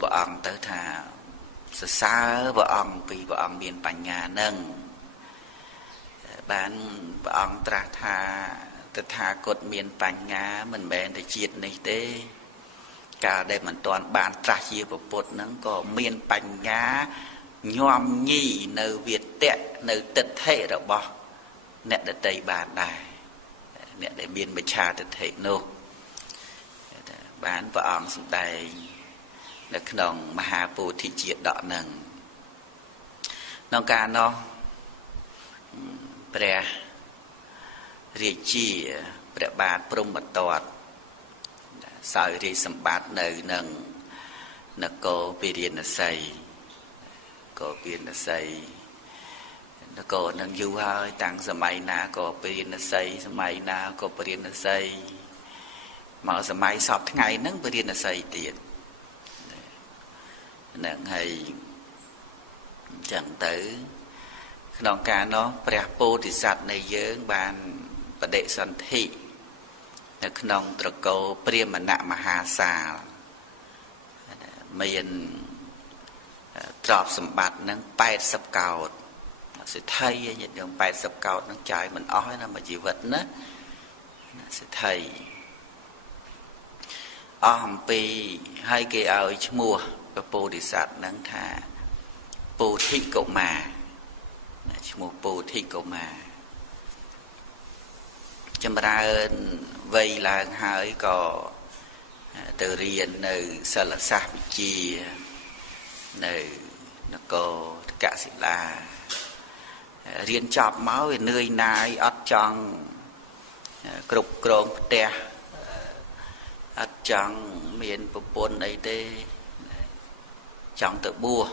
vợ ông tới thà xa vợ ông vì vợ ông miền bánh nhà nâng bán vợ ông tra thà cột miền bánh nhà mình bèn để chiết này thế cả đây mình toàn bàn tra chia vào bột nắng có miền bánh nhà nhom nhì nơi Việt tệ nơi tật thể rồi bỏ nè để tây bàn này nè để miền bạch trà tật thể nô bán vợ ông xuống đây là nông Maha Bồ Thị Triệt đọ nâng nông ca nó bè riêng chi bè bát prum mật tọt sợi riêng sầm bát nơi nâng nè cô Viền xây cô Viền xây nè cô nâng du hơi tăng sớm mai na cô Viền xây sớm mai na cô Viền xây mà sớm mai sọp ngày nâng Viền xây tiền nâng hay chẳng tới nông ca nó bè bồ thì sạch này dưỡng bàn và đệ sân thị nông trật cô priêm mà nạ mà hà xà miền trọp sầm bát nâng bay sập cầu sẽ thay nhận được bay sập cầu nâng trái mình ói nó mà chỉ vật nữa sẽ thay hầm pi hai cái áo mua và bồ đi sạt nâng thả bồ thị cậu mà mua bồ thị cậu mà chấm ra vây là hai có từ riêng nơi sở là xa vị chi nơi nó có cả sự là riêng chọc máu về nơi này ớt trong cục cồn tè ớt trong miền bộ bồn ấy đây trong tự bua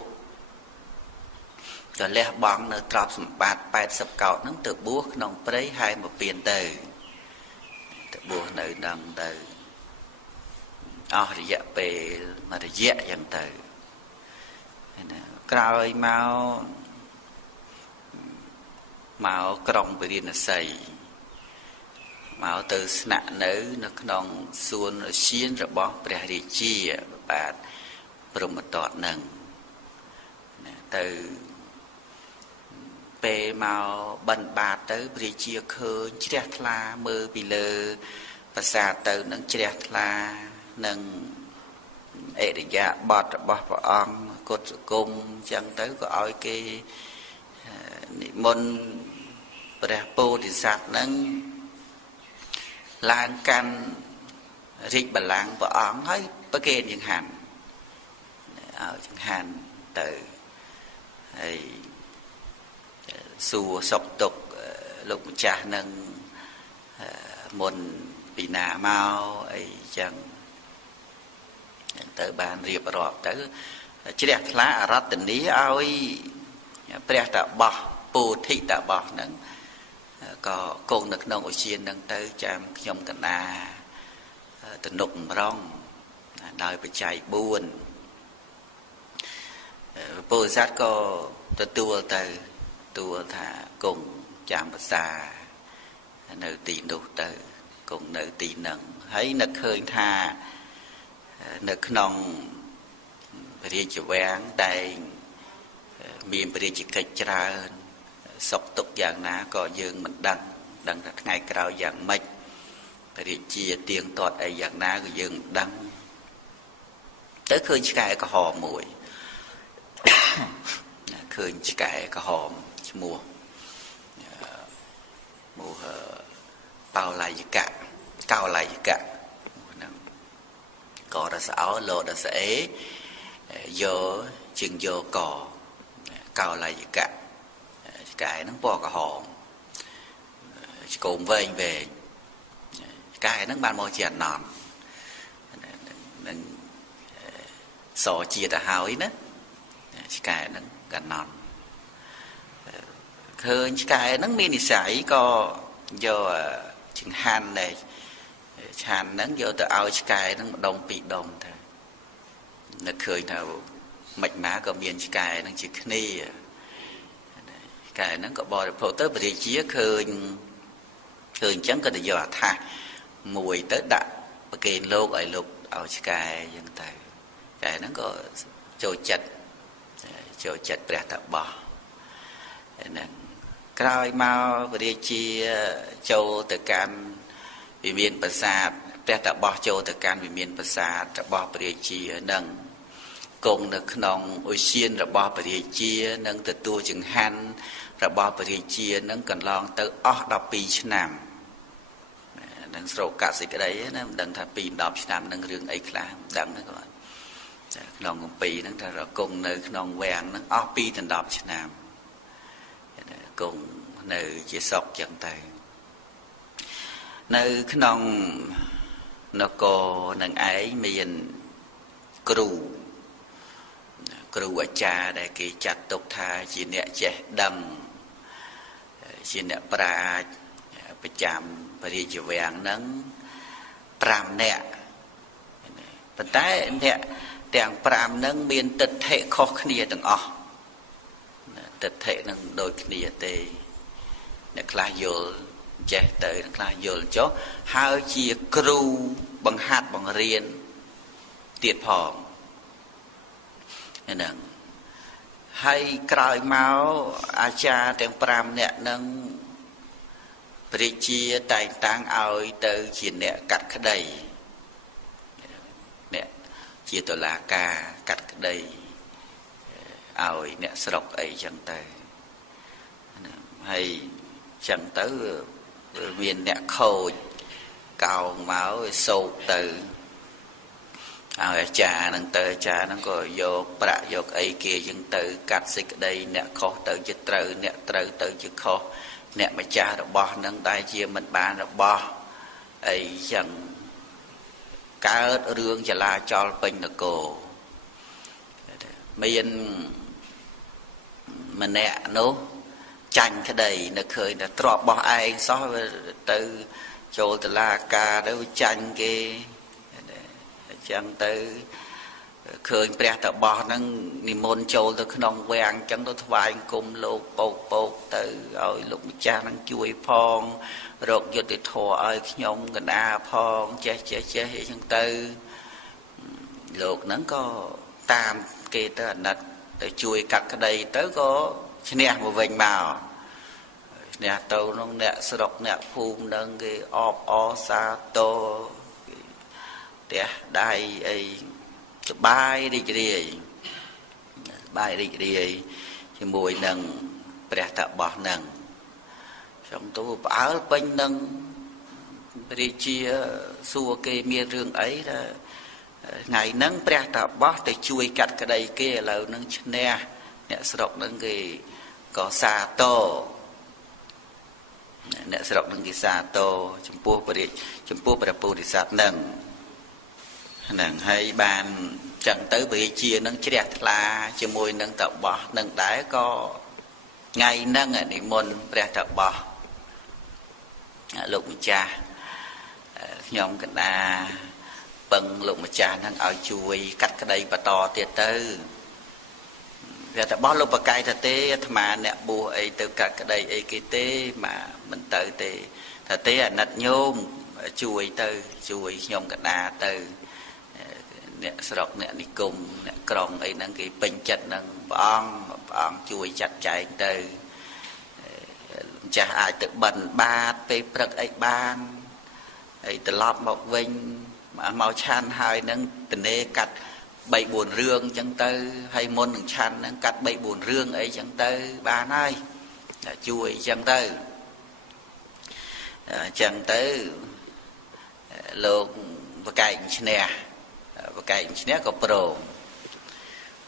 rồi lẽ bóng nó trọp sầm bát bát sập cạo nó tự bua nòng prey hai một biển từ tự bua nơi nòng từ thì dạ về mà thì dạ dần từ cày màu còng về điện là xây màu từ nạ nữ nó nòng xuân rồi xiên rồi bó bè đi chi bát prum một tọt nâng từ bề màu bần bạt tới bì chia khơi chè la mơ bì lơ và xa từ nâng chè la nâng ế để dạ bọt bọt vào ong cột cung chẳng tới có oi cái môn bè bồ thì sạt nâng lan can rịch bà làng vào ong hơi bà kê những hẳn chẳng hạn từ xua sọc tục lúc cha nâng môn bị nà mau ấy chẳng tới bàn riệp rọp tới chỉ đẹp lá rót tình lý ôi bè tạ bò bù thị tạ bò nâng có côn được nông ở chiên nâng tới chạm nhông cả na từ nụng rong đời bị chạy buồn bồ sát có tua từ tua thả cùng chạm bát xa nơi tì nụ từ cùng nơi tì nâng thấy nực hơi tha nực nông bề chịu vén đây miền bề chịu cách ra sọc tục dạng ná có dương mình đăng ngày cao dạng mệnh bề chia tiếng toát ấy dạng ná của dương đăng tới khơi cái có hò mùi khơi cái có hòm mùa bao lại gì cả cao lại gì cả có đã sáu lộ đã sẽ vô chừng vô cò cao lại gì cả cái nó bỏ cả hòm cùng về cái nó ban môi chèn nòn sò chia đã hào ấy đó cái nó gần nòn khơi cái nó mini sải có do chừng han này han nó vô từ ao cái nó đông bị đông thôi nó khơi nào mạch má có miền cái nó chỉ khni cái nó có bò được phô tới vị trí khơi chẳng có được giờ thà mùi tới đạn và kền lô gọi lục ao cái dân thầy cái nó có châu chật bẹt tập bỏ nên cài mau về chia châu từ can vì miền Bắc Sa bẹt tập bỏ châu từ can vì miền Bắc Sa tập bỏ về chia nâng cùng được nòng ôi xiên tập bỏ về chia nâng từ tua chừng han tập bỏ về chia nâng cần long từ đọc pi năm nâng sầu cả gì cái đấy nó đừng thà pi đọc năm nâng riêng ấy là đặng nó gọi nòng cùng pi nâng thà rồi cùng nơi nòng vàng nâng pi thành đọc năm cùng nơi chia sọc chẳng tay nơi nòng nó có nâng ấy miền cừu ở cha để cái chặt tục tha chỉ nẹt che đầm chỉ nẹt praไปจำไปที่แหวงนั้นปรามเนี่ยปัจจัยเนี่ยแต่งปรามนั้นมีติดเทะข้อขณีต่างอ๋อติดเทะนั้นโดยขณีเตะเนี่ยคลายโยลเจเตยคลายโยลจ้อหาเชียครูบังหัดบังเรียนเตียดพองนี่นั่งให้กลายเมาอาจารย์แต่งปรามเนี่ยนั่งปริจีแต่งตั้งเอาเตอขีดเนี่ยกัดขดัยเนี่ยจีตัวลากากัดขดัยเอาเนี่ยสลบไอ้จังเตอให้จังเตอเวียนเนี่ยโคดเก่าเมาโศกเตอเอาจานังเตอจานังก็โยกประโยกไอ้เกยจังเตอกัดสิกดัยเนี่ยโคเตอจะเตอเนี่ยเตอจะโคเนี่ยมาจ่าดอกบอนังได้เชี่ยมันบานดอกบอไอ้จังการเรื่องจะลาจอลเป็นตะโกไม่ยันมันเนี่ยนู้จันขดัยนักเคยนักตรอกบอไอ้ซ้อตือโจตลากาได้จันเกจังตือเคยเปรียบแต่บอนั่งนิมนต์โจลตัวขนมแหวงจังตัวถวายกุมโลกโปกตือเอาลูกมิจานั่งช่วยพองรกยุติถั่วเอาขยมกันอาพองเจ๊จังตือโลกนั้นก็ตามเกตนัดแต่ช่วยกัดกระไดเตอก็เชี่ยมาเวงมาเนี่ยเตาน้องเนี่ยสระเนี่ยภูมินั่งเกอซาโตเดี๋ยวได้ไอ้บายดีที่มวยนังเปรียตบอนังสองตัวป้าเป็นนังปริจีสัวเกมีเรื่องไอ้ละไงนังเปรียตบอแต่ช่วยกัดกระไดเกเรานังชนะเนี่ยสระนังเกก็ซาโตเนี่ยสระนังเกซาโตจมพูประปูดิสัตนังนั่งให้บานจังtới bị chia nâng chia là chia môi nâng tập bỏ nâng đái có ngày nâng ở niệm môn bè tập bỏ lục cha nhóm cái na bằng lục cha nâng ở chui cắt cái đây và to tiệt tư bè tập bỏ lục và cài thật tế mà nè bùa ấy từ cắt cái đây ấy cái tế mà mình tự tế thật tế là nặt nhôm chui tư chui nhóm cái na tưเนี่ยสระเนี่ยนิคมเนี่ยกรองไอ้นั่งกี่เป็นจัดนั่งบ้องช่วยจัดใจเตอจะอาจจะบันบาดไปปรักไอ้บ้านไอ้ตลอดบอกวิ่งมาเมาชันหายนั่งตเนกัดใบบุญเรื่องจังเตอให้มนหนึ่งชันนั่งกัดใบบุญเรื่องไอ้จังเตอบ้านไอ้ช่วยจังเตอโลกประกายเนียvà cái này có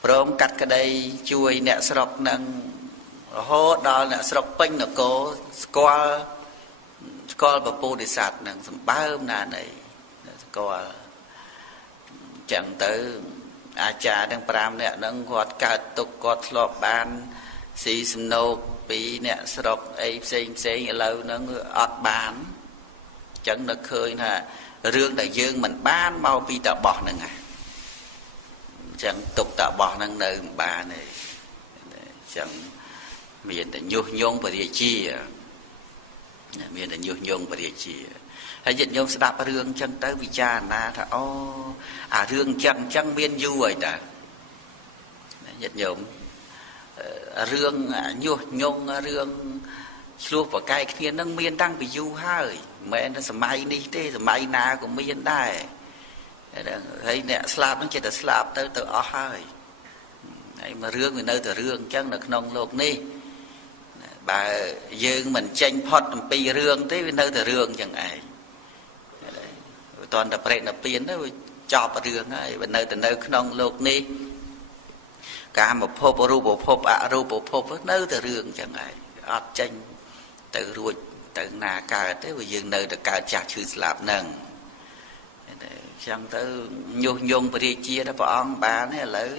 prom cắt cái đây chui nè sọc nâng hốt đó nè sọc pin nó có squal và po để sạt nâng bao nà này squal chẳng tới cha đang pram nè nâng gọt cả tục gọt lọp ban xì snow bị nè sọc ấy xây lâu nâng ọt bán chẳng được khơi nè rương đại dương mình ban mau pi tạ bỏ nè chẳng tục tạ bỏ nè nơi bà này chẳng miền để nhung và địa chi មានតែញុះញង់បរិជាហើយញាតិញោមស្ដាប់រឿងចឹងទៅវិចារណាថាអូអារឿងចឹងមានយូរហើយតាញាតិញោមរឿងញុះញង់រឿងឆ្លោះប្រកែកគ្នានឹងមានតាំងពីយូរហើយមិនមែនតែសម័យនេះទេសម័យណាក៏មានដែរហើយអ្នកស្លាប់នឹងចេះតែស្លាប់ទៅអស់ហើយហើយមួយរឿងវានៅតែរឿងអញ្ចឹងនៅក្នុងโลกនេះបើយើងមិនចេញផុតអំពីរឿងទេវានៅតែរឿងអញ្ចឹងឯងវាតន់តែប្រេតនៅពៀនទៅវាចប់រឿងហើយវានៅតែនៅក្នុងโลกនេះកាមភពរូបភពអរូបភពនៅតែរឿងអញ្ចឹងឯងអត់ចេញទៅរួចទៅណាកើតទេវាយើងនៅតែកើតចាស់ឈឺស្លាប់ហ្នឹងអញ្ចឹងទៅញុះញង់ព្រះរាជាដល់ព្រះអង្គបានទេឥឡូវ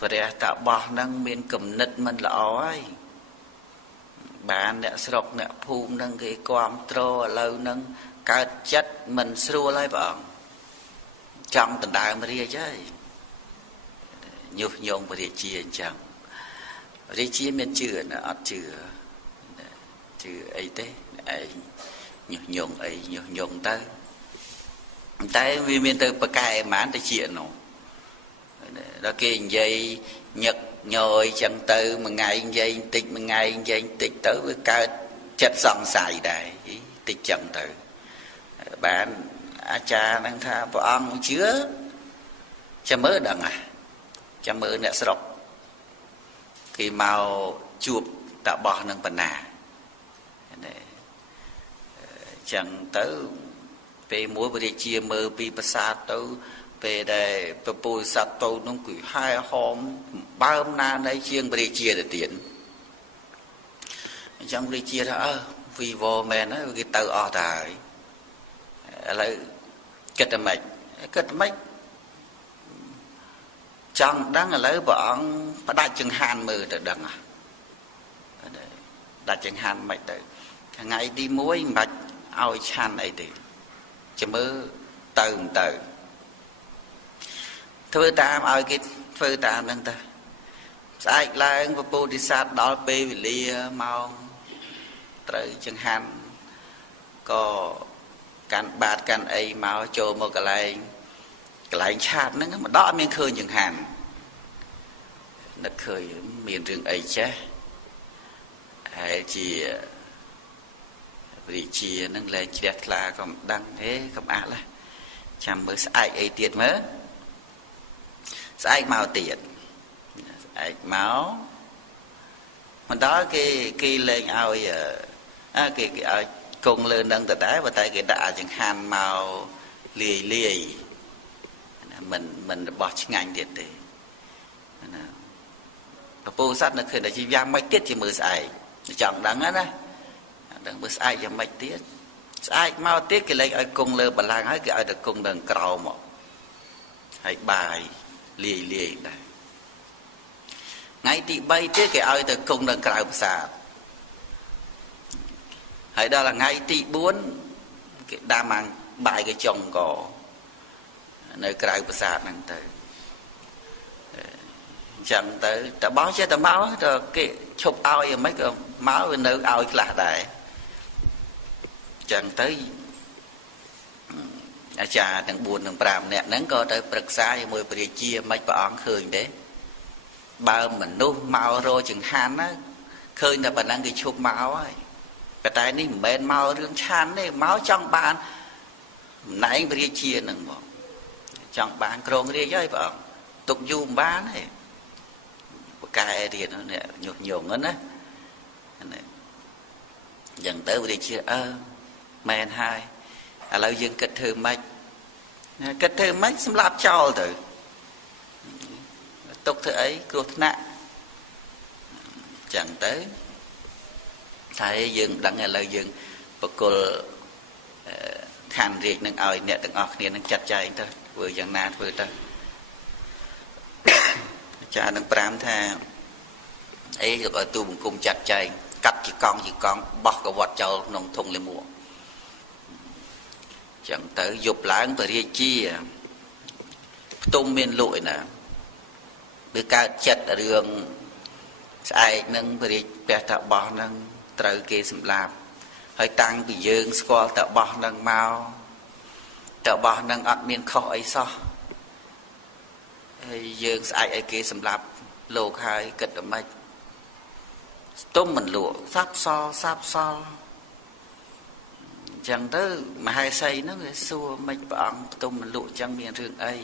ព្រះតាបោះហ្នឹងមានគំនិតមិនល្អហើយបានអ្នកស្រុកអ្នកភូមិហ្នឹងគេគាំទ្រឥឡូវហ្នឹងកើតចិត្តមិនស្រួលហើយព្រះអង្គចង់ដណ្ដើមរាជហើយញុះញង់ព្រះរាជាអញ្ចឹងរាជាមានជឿណាអត់ជឿអីទេឯងញុះញង់អីញុះញង់ទៅតែវាមានទៅប្រកែហ្មងទៅជានោះដល់គេនិយាយញឹកញយចឹងទៅមួយថ្ងៃនិយាយបន្តិចមួយថ្ងៃនិយាយបន្តិចទៅវាកើតចិត្តសង្ស័យដែរតិចចឹងទៅបានអាចារ្យនឹងថាព្រះអង្គជឿចាំមើលដឹងចាំមើលអ្នកស្រុកគេមកជួបតាបោះនឹងបណ្ណាចឹងទៅពេលមួយព្រះរាជាមើលពីប្រាសាទទៅពេលដែលពពុទ្ធសត្វទៅនោះគឺហែហោមបើមណានៃជាងព្រះរាជាទៅទៀតអញ្ចឹងព្រះរាជាថាវីវមែនហើយគេទៅអស់ទៅហើយឥឡូវគិតតែម៉េចចង់ដឹងឥឡូវព្រះអង្គផ្ដាច់ចង្ហាន់មើលទៅដឹងដាច់ចង្ហាន់មិនទៅថ្ងៃទី1មិនបាច់ឲ្យឆាន់អីទេចាំមើលទៅមិនទៅធ្វើតាមឲ្យគេធ្វើតាមហ្នឹងទៅស្អែកឡើងពពុទ្ធិសត្វដល់ពេលវេលាម៉ោងត្រូវចង្ហាន់ក៏កាន់បាតកាន់អីមកចូលមកកន្លែងឆាតហ្នឹងមកដកអត់មានឃើញចង្ហាន់នឹកឃើញមានរឿងអីចេះហើយជាវិជានឹងលែងជ្រះថ្លាក៏មិនដឹងទេកុំអាក់ចាំមើលស្អែកអីទៀតមើលស្អែកមកទៀតស្អែកមកមិនដល់គេលែងឲ្យគេឲ្យគង់លើនឹងទៅដែរប៉ុន្តែគេដាក់ចង្ហាន់មកលាយមិនរបស់ឆ្ងាញ់ទៀតទេណាពពុទ្ធសត្វនៅឃើញតែជាយ៉ាងម៉េចទៀតជាមើលស្អែកចង់ដឹងណាដឹងមើលស្អែកយ៉ាងម៉េចទៀតស្អែកមកទៀតគេលែងឲ្យគង់លើបល្ល័ង្កហើយគេឲ្យទៅគង់នៅក្រោមមកហើយបាយលាយដែរថ្ងៃទី3ទៀតគេឲ្យទៅគង់នៅក្រៅប្រាសាទហើយដល់ថ្ងៃទី4គេដាំអាំងបាយគេចុងកនៅក្រៅប្រាសាទហ្នឹងទៅអញ្ចឹងទៅតបោះចេះតែមកទៅគេឈប់ឲ្យយ៉ាងម៉េចក៏មកវានៅឲ្យខ្លះដែរអញ្ចឹងទៅអាចារ្យទាំង4ទាំង5នាក់ហ្នឹងក៏ទៅប្រឹក្សាជាមួយព្រះរាជាមិនព្រះអង្គឃើញទេបើមនុស្សមករកចង្ហាន់ណាឃើញតែប៉ុណ្ណឹងគេឈប់មកហើយប៉ុន្តែនេះមិនមែនមករឿងឆានទេមកចង់បានម្នែងព្រះរាជាហ្នឹងមកចង់បានក្រងរាជហើយព្រះអង្គទុកយូរមិនបានទេបកែទៀតនេះញុះញង់ណាយ៉ាងទៅព្រះរាជាមែនហើយឥឡូវយើងគិតធ្វើម៉េចសម្រាប់ចោលទៅទុកធ្វើអីគ្រោះថ្នាក់ចឹងទៅតែយើងដឹងឥឡូវយើងបកគលខណ្ឌរាជនឹងឲ្យអ្នកទាំងអស់គ្នានឹងចាត់ចែងទៅធ្វើយ៉ាងណាធ្វើទៅអាចារ្យនឹង5ថាអីទៅឲ្យទូបង្គំចាត់ចែងកាត់ជាកង់បោះកវត្តចោលក្នុងធុងលាមកចឹងទៅយប់ឡើងព្រះរាជាផ្ទុំមានលក់ឯណាវាកើតចិត្តរឿង ស្អែកនឹងព្រះរាជព្រះតបោះនឹងត្រូវគេសម្លាប់ហើយតាំងពីយើងស្គាល់តបោះនឹងមកតបោះនឹងអត់មានខុសអីសោះហើយយើងស្អែកឲ្យគេសម្លាប់លោកហើយគិតតែម៉េចស្ទុំមិនលក់សាប់សល់អញ្ចឹងទៅមហេសីហ្នឹងវាសួរមិនព្រះអង្គផ្ទុំមិនលក់អញ្ចឹងមានរឿងអី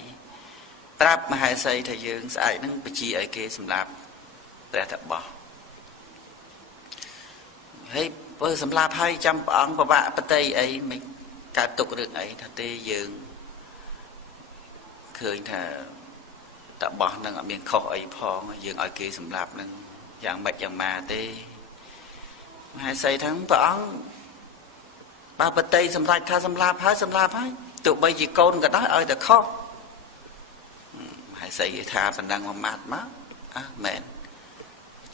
ប្រាប់មហេសីថាយើងស្អែកហ្នឹងបញ្ជាឲ្យគេសម្លាប់ព្រះតបោះហើយបើសម្លាប់ហើយចាំព្រះអង្គប្រវាក់បតីអីមិនកើតទុករឿងអីថាទេយើងឃើញថាតបោះហ្នឹងអត់មានខុសអីផងយើងឲ្យគេសម្លាប់ហ្នឹងយ៉ាងម៉េចយ៉ាងម៉ាទេមហេសីថាព្រះអង្គបើបតីសម្រេចថាសម្លាប់ហើយទោះបីជាកូនក៏ដោយឲ្យតែខុសមហេសីថាប៉ុណ្ណឹងមួយម៉ាត់មកមែន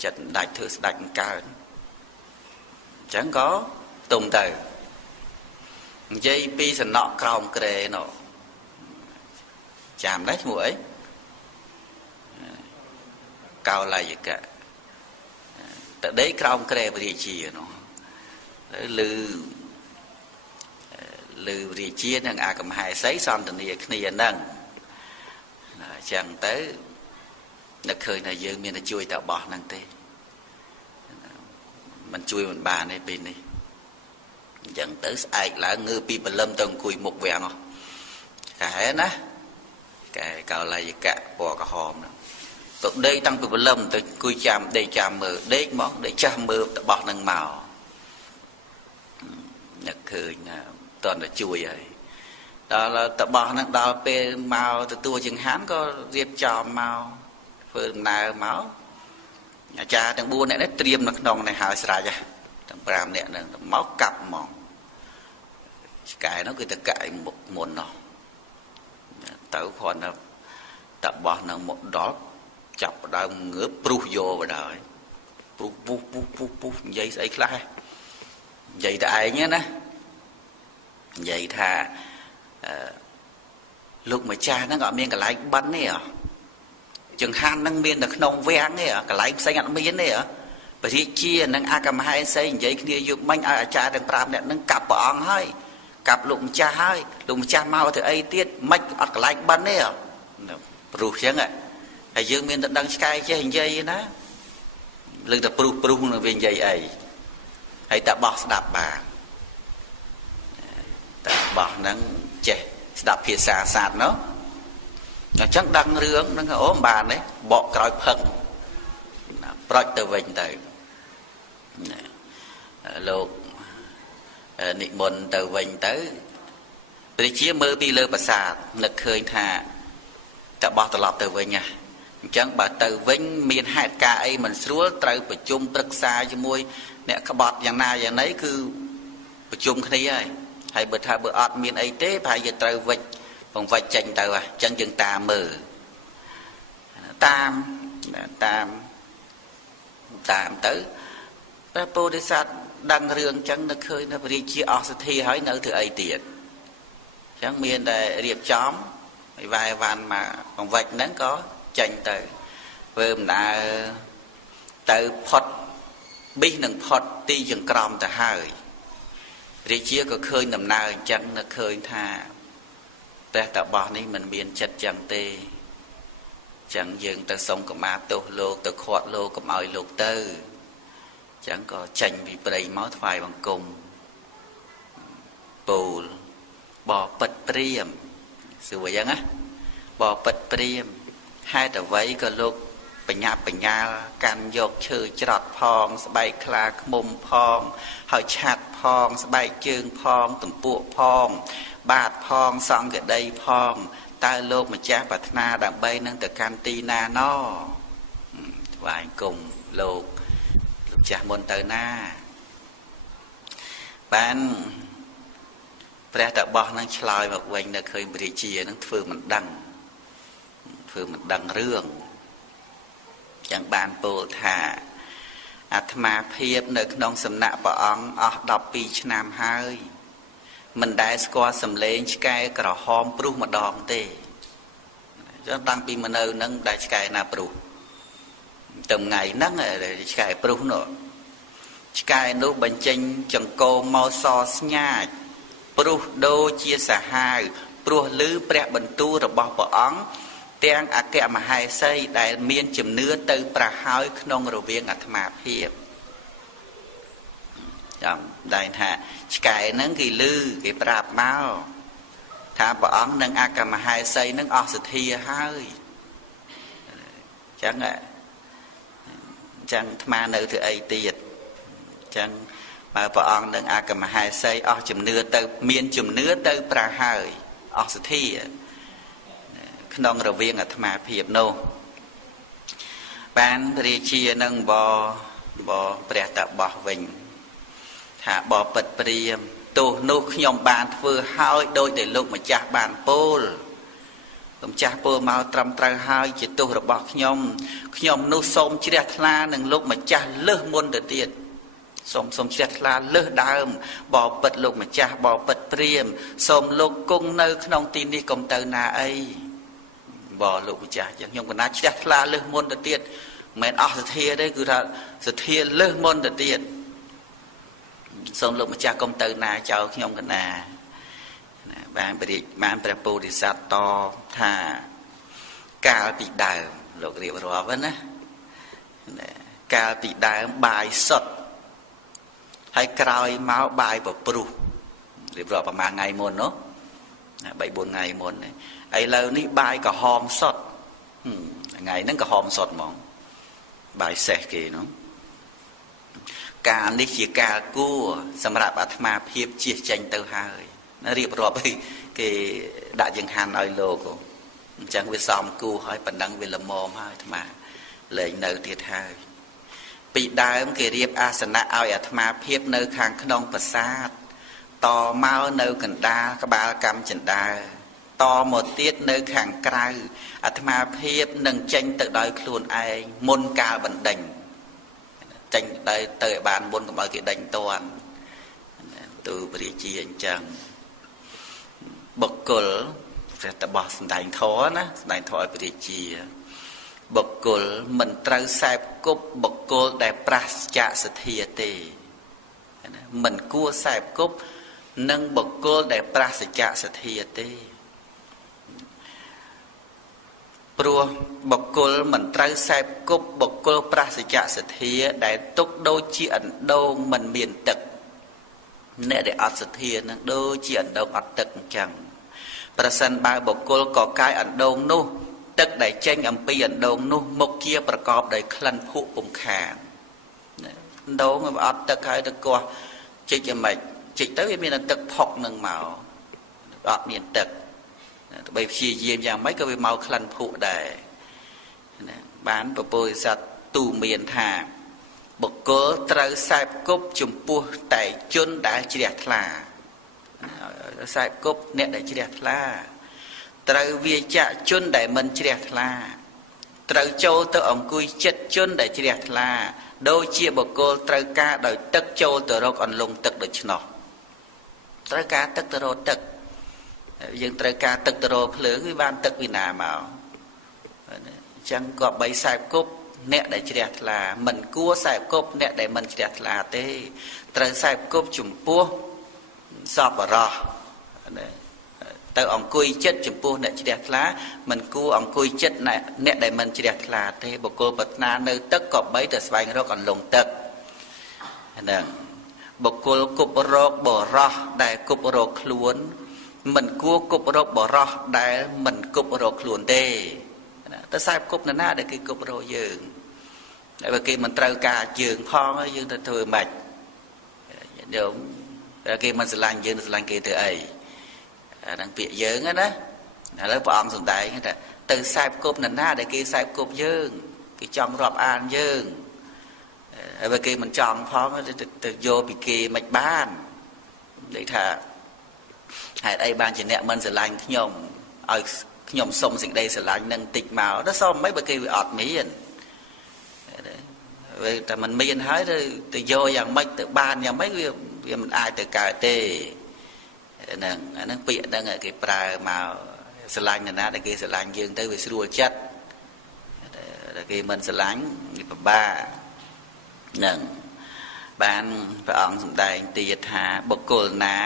ចិត្តដាច់ធ្វើស្ដាច់មិនកើតអញ្ចឹងក៏ទុំទៅនិយាយពីសំណក់ក្រោមក្រែនោះចាំដែរឈ្មោះអីកោលាយកៈតដេកក្រោមក្រែពរាជានោះឬរាជានឹងអាកំហែសីសន្តានាគ្នាហ្នឹងអញ្ចឹងទៅនឹកឃើញថាយើងមានតែជួយតបោះហ្នឹងទេមិនជួយមិនបានទេពេលនេះអញ្ចឹងទៅស្អែកឡើងងើពីបលឹមទៅអង្គុយមុខវាំងនោះកែណាកែកោលាយកៈពណ៌ក្រហមហ្នឹងទៅដេកតាំងពីបលឹមទៅអង្គុយចាំដេកចាំមើលដេកមកដេកចាស់មើលតបោះហ្នឹងមកនឹកឃើញណាតន់តែជួយហើយដល់តបោះហ្នឹងដល់ពេលមកទទួលចង្ហាន់ក៏រៀបចំមកធ្វើដំណើរមកអាចារ្យទាំង4នាក់នេះត្រៀមនៅក្នុងនេះហើយស្រេចទាំង5នាក់ហ្នឹងមកកាប់ហ្មងឆ្កែនោះគឺតកែមុខមុននោះទៅគ្រាន់តែតបោះហ្នឹងមកដល់ចាប់ដើមងើបព្រុសយកបណ្ដោយព្រុសពុះនិយាយស្អីខ្លះនិយាយតែឯងណានិយាយថាលោកម្ចាស់ហ្នឹងអត់មានកន្លែងបិណ្ឌទេចង្ហាន់ហ្នឹងមាននៅក្នុងវាំងទេកន្លែងផ្សេងអត់មានទេពរាជានិងអាកមហេសីនិយាយគ្នាយប់មិញឲ្យអាចារ្យទាំង5នាក់ហ្នឹងកាប់ព្រះអង្គហើយកាប់លោកម្ចាស់ហើយលោកម្ចាស់មកធ្វើអីទៀតមិនអត់កន្លែងបិណ្ឌទេព្រោះចឹងហើយយើងមានតែដឹងឆ្កែចេះនិយាយណាលើតែព្រុសនឹងវានិយាយអីហើយតែបោះស្ដាប់បានតែបោះហ្នឹងចេះស្ដាប់ភាសាសាស្ត្រនោះអញ្ចឹងដឹងរឿងហ្នឹងអូមិនបានទេបកក្រោយផឹកប្រុចទៅវិញទៅលោកនិមន្តទៅវិញទៅព្រះជាមើលពីលើប្រាសាទនឹកឃើញថាតបោះត្រឡប់ទៅវិញអញ្ចឹងបើទៅវិញមានហេតុការអីមិនស្រួលត្រូវប្រជុំប្រឹក្សាជាមួយអ្នកក្បត់យ៉ាងណាយ៉ាងណីគឺប្រជុំគ្នាហើយបើថាបើអត់មានអីទេប្រហែលជាត្រូវវិច្ចបង្វិច្ចចេញទៅអញ្ចឹងយើងតាមមើលតាមទៅព្រះពោធិសត្វដឹងរឿងអញ្ចឹងនឹកឃើញថាព្រះរាជាអស់សទ្ធាហើយនៅធ្វើអីទៀតអញ្ចឹងមានតែរៀបចំឲ្យវាយវ៉ាន់មកបង្វិច្ចហ្នឹងក៏ចេញទៅធ្វើដំណើរទៅផុតប៊ីសនឹងផុតទីចង្ក្រមទៅហើយរាជាក៏ឃើញដំណើរអញ្ចឹងនឹកឃើញថាព្រះតបោះនេះមិនមានចិត្តចឹងទេចឹងយើងទៅសុំកម្មាទោសលោកទៅខាត់លោកកុំឲ្យលោកទៅចឹងក៏ចេញពីព្រៃមកថ្វាយបង្គំពោលបបិទ្ធព្រាមសួរយ៉ាងណាបបិទ្ធព្រាមហេតុអ្វីក៏លោកបញ្ញាបញ្ញាលកាន់យកឈើច្រត់ផងស្បែកខ្លាឃ្មុំផងហើយឆាត់ផងស្បែកជើងផងទំពក់ផងបាតផងសង្កដីផងតើលោកម្ចាស់ប្រាថ្នាដើម្បីនឹងទៅកាន់ទីណាណថ្វាយគុំលោកចាស់មុនទៅណាបានព្រះតបោះនឹងឆ្លើយមកវិញនៅឃើញព្រះរាជានឹងធ្វើមិនដឹងរឿងចឹងបានពោលថាអាត្មាភាពនៅក្នុងសំណាក់ព្រះអង្គអស់12ឆ្នាំហើយមិនដែលស្គាល់សំឡេងឆ្កែក្រហមព្រុសម្ដងទេចឹងតាំងពីមកនៅនឹងដែលឆ្កែណាព្រុស tầm ngày nắng cái pruh nữa cái nụ bánh chanh chẳng cô màu so nhai pruh đô chia sẻ hai pruh lứ bẹt bẩn tu rồi bỏ bỏ óng tiếng à kẹ mà hai xây đại miên chìm nứa từ pra hai nông rồi viên ạt mà hiệp đại hạ cái nâng cái lư cái prap máu thả bỏ óng nâng à kẹ mà hai xây nâng ọ sự thi hai chẳng ạ chẳng mà nữ thứ ấy tiệt chẳng mà bỏ óng nâng à kẹ mà hai xây ọ chìm nứa từ miên chìm nứa từ pra hai ọ sự thi nông rồi viên ạt mà hiệp nô ban pri chia nâng bò bẹt tập bỏ vinh thả bỏ bật priêm tu nô nhom bàn vừa hai đôi để lúc mà cha bàn pol cũng cha pol mau trầm trao hai chỉ tu rồi bỏ nhom nô xôm chia la nâng lúc mà cha lơ môn được tiền xôm chia la lơ đàm bỏ bật lúc mà cha bỏ bật priêm xôm lúc cung nơi nông tin đi công tơ na ấy bỏ lục cha chẳng nhung còn nát chết la lơ môn được tiền mẹ ở sự thia đấy cứ là sự thia lơ môn được tiền xong lúc mà cha công tử na cháu nhung còn na bạn bị man prepo đi sát to thà cao bị đào lục rượu rồi vẫn á cao bị đào bài sọt hay cày máu bài bọc pru rượu rồi mà ngày môn nó 3-4 ngày môn này ấy lâu ní bài cả hòm sọt ngày nó cả hòm sọt mỏng bài xe kì nó cả ní chỉ cả cua sầm rạp át ma phiếp chia tranh từ hai nó riệp rọp cái đại dân hàn ơi lô của chẳng vì xóm cua hỏi phần đăng vì là mồm hai mà lệnh nợ thiệt hai bị đai cái riệp asana ơi át ma phiếp nơi khang khong bát sát to mau nơi cần đa các ba cam chỉnh đa to một tiết nơi khang cay át ma phiếp nâng tranh tự đòi luôn ai môn ca bẩn đành tranh đây tới bàn môn của mọi cái đánh toàn từ bị chi anh chàng bậc cỡ sẽ tập bỏ đánh thó ná đánh thó bị chi bậc cỡ mình trao sẹp cúp bậc cỡ để prascha sát thiệt mình cua sẹp cúp nâng bậc cỡ để prascha sát thiệt pro bậc cỡ mình trao sẹp cúp bậc cỡ prascha sát thiệt để túc đôi chuyện đâu mình miền tật nè để ắt sát thiệt đôi chuyện đâu ắt tật chẳng Prasan ba bậc cỡ có cái ẩn đâu nô tức đại tranh âm pi ẩn đâu nô một kiaประกอบ đại khăn phụ bùng khả đâu mà ắt tật cái được qua chỉ cho mày chỉ tới miền là tật phọc nâng màu ắt miền tật bởi vì gì dạng mấy cái màu khăn phụ đại bán bậc bồi sát tù miền thà bậc cỡ trao sạp cốp chùm pua tại chôn đã chỉ đẹp là sai cốp nè để chỉ đẹp là trời về chợ chôn để mình chỉ đẹp là trời châu tới ông cùi chết chôn để chỉ đẹp là đôi chia bậc cô trời ca đời tất châu từ đâu còn lùng tất được nó trời ca tất từ đâu tất nhưng trời ca tất từ đâu lưỡng với ban tất vì nào mà chẳng có bảy sai cốp nè để chỉ đẹp là mình cua sai cốp nè để mình chỉ đẹp là thế trời sai cốp chùm pua sọp vào rò từ ông cùi chết chụp pua nè chỉ đẹp lá mình cua ông cùi chết này nè để mình chỉ đẹp là thế bộ cô bật na nơi tất có mấy tờ xoay nó còn lùng tất nè bộ cô cúp rô bỏ rò đại cúp rô luôn mình cua cúp rô bỏ rò đại mình cúp rô luôn tê ta sai cúp nó na để cái cúp rô dường để bởi khi mình trao cả dường phong dường thật thừa mạch đúng khi mình sẽ làm dương sẽ làm kia từ ấy đang bị dương á đó lớp bọn dùng tay từ sai cốp nền na để kia sai cốp dương cái trong rọp an dương bởi khi mình chọn phong từ vô bị kia mạch ban để thà hãy đây ban chỉ nẹt mình sẽ làm nhom ở nhom sông dịch đây sẽ làm nâng tịch màu đó xong mấy bởi khi bị ọt mỹ vì mình miên hỏi từ vô dạng mấy từ ban dạng mấy vì mình ai từ cả tê nó bị đang ở cái pra mà sờ lạnh này na để cái sờ lạnh dương tới về sưu chất để cái mình sờ lạnh ba nâng banព្រះអង្គសម្ដែងទៀតថាបុគ្គលណា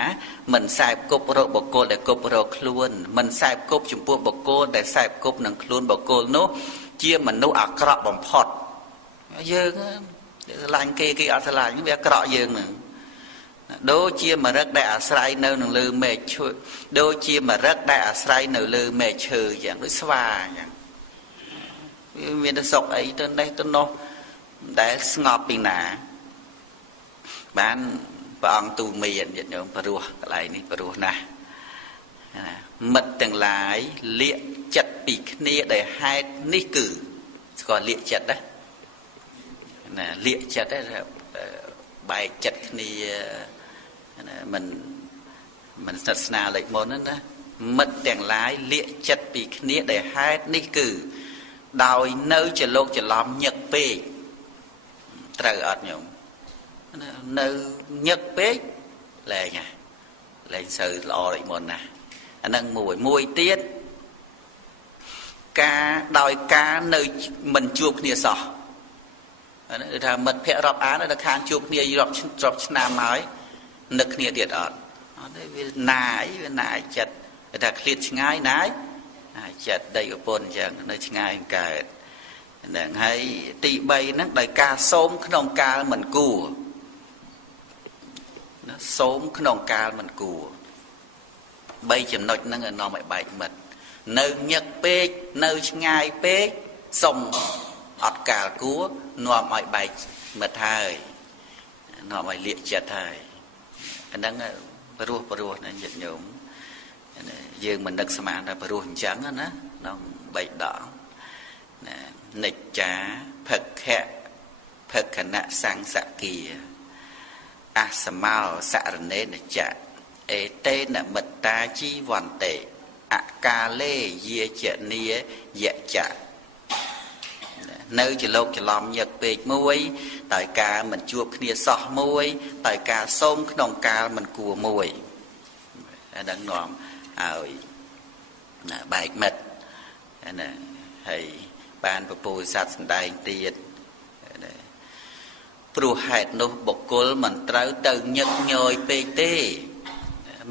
មិនសែបគប់រកបុគ្គលដែលគប់រកខ្លួនមិនសែបគប់ចំពោះបុគ្គលដែលសែបគប់នឹងខ្លួនបុគ្គលនោះជាមនុស្សអាក្រក់បំផុតយើងស្រឡាញ់គេអត់ស្រឡាញ់វាអាក្រក់យើងនឹងដូចជាមរឹកដែលអាស្រ័យនៅនឹងលើមេឃឈើដូចជាមរឹកដែលអាស្រ័យនៅលើមេឃឈើយ៉ាងដូចស្វាយ៉ាងវាមានតែសុខអីទៅនេះទៅនោះដែលស្ងប់ពីណាបានព្រះអង្គទូមានញាតិញោមព្រោះកន្លែងនេះព្រោះណាស់មិត្តទាំងឡាយលាកចិត្តពីគ្នាដោយហេតុនេះគឺស្គាល់លាកចិត្តណាលាកចិត្តបែកចិត្តគ្នាមិនស្និទ្ធស្នាលលេចមុនណាមិត្តទាំងឡាយលាកចិត្តពីគ្នាដោយហេតុនេះគឺដោយនៅច្រឡោកច្រឡំញឹកពេកត្រូវអត់ញោមនៅញឹកពេកលែងសូវល្អដូចមុនណាអានឹងមួយទៀតដោយការនៅមិនជួបគ្នាសោះគឺថាមិត្តភក្តិរាប់អាននៅខាងជួបគ្នារាប់ឆ្នាំហើយនឹកគ្នាទៀតអត់ទេវាណាយចិត្តគេថាឃ្លាតឆ្ងាយណាយចិត្តដីប្រពន្ធអញ្ចឹងនៅឆ្ងាយកើតហ្នឹងហើយទី3ហ្នឹងដោយការសូមក្នុងកាលមិនគួរសូមក្នុងកាលមិនគួរ3ចំណុចហ្នឹងនាំឲ្យបែកមិត្តនៅញឹកពេកនៅឆ្ងាយពេកសុំអត់កាលគួរនាំឲ្យបែកមិត្តហើយនាំឲ្យលាកចិត្តហើយអាហ្នឹងព្រោះណាញាតិញោមយើងមិននឹកស្មានថាព្រោះអញ្ចឹងណាក្នុងបៃដកណានិច្ចាភឹក្ខៈភឹក្ខណៈសង្សគាអសមោសរណេនចៈអេតេនមិត្តាជីវន្តិអកាលេយាចនីយចៈនៅច្រឡោកច្រឡំញឹកពេកមួយដោយការមិនជួបគ្នាសោះមួយដោយការសូមក្នុងកាលមិនគួរមួយអានឹងនាំឲ្យបែកមិត្តណាហើយបានពពុទ្ធសាសសម្ដែងទៀតព្រោះហេតុនោះបុគ្គលមិនត្រូវទៅញឹកញយពេកទេ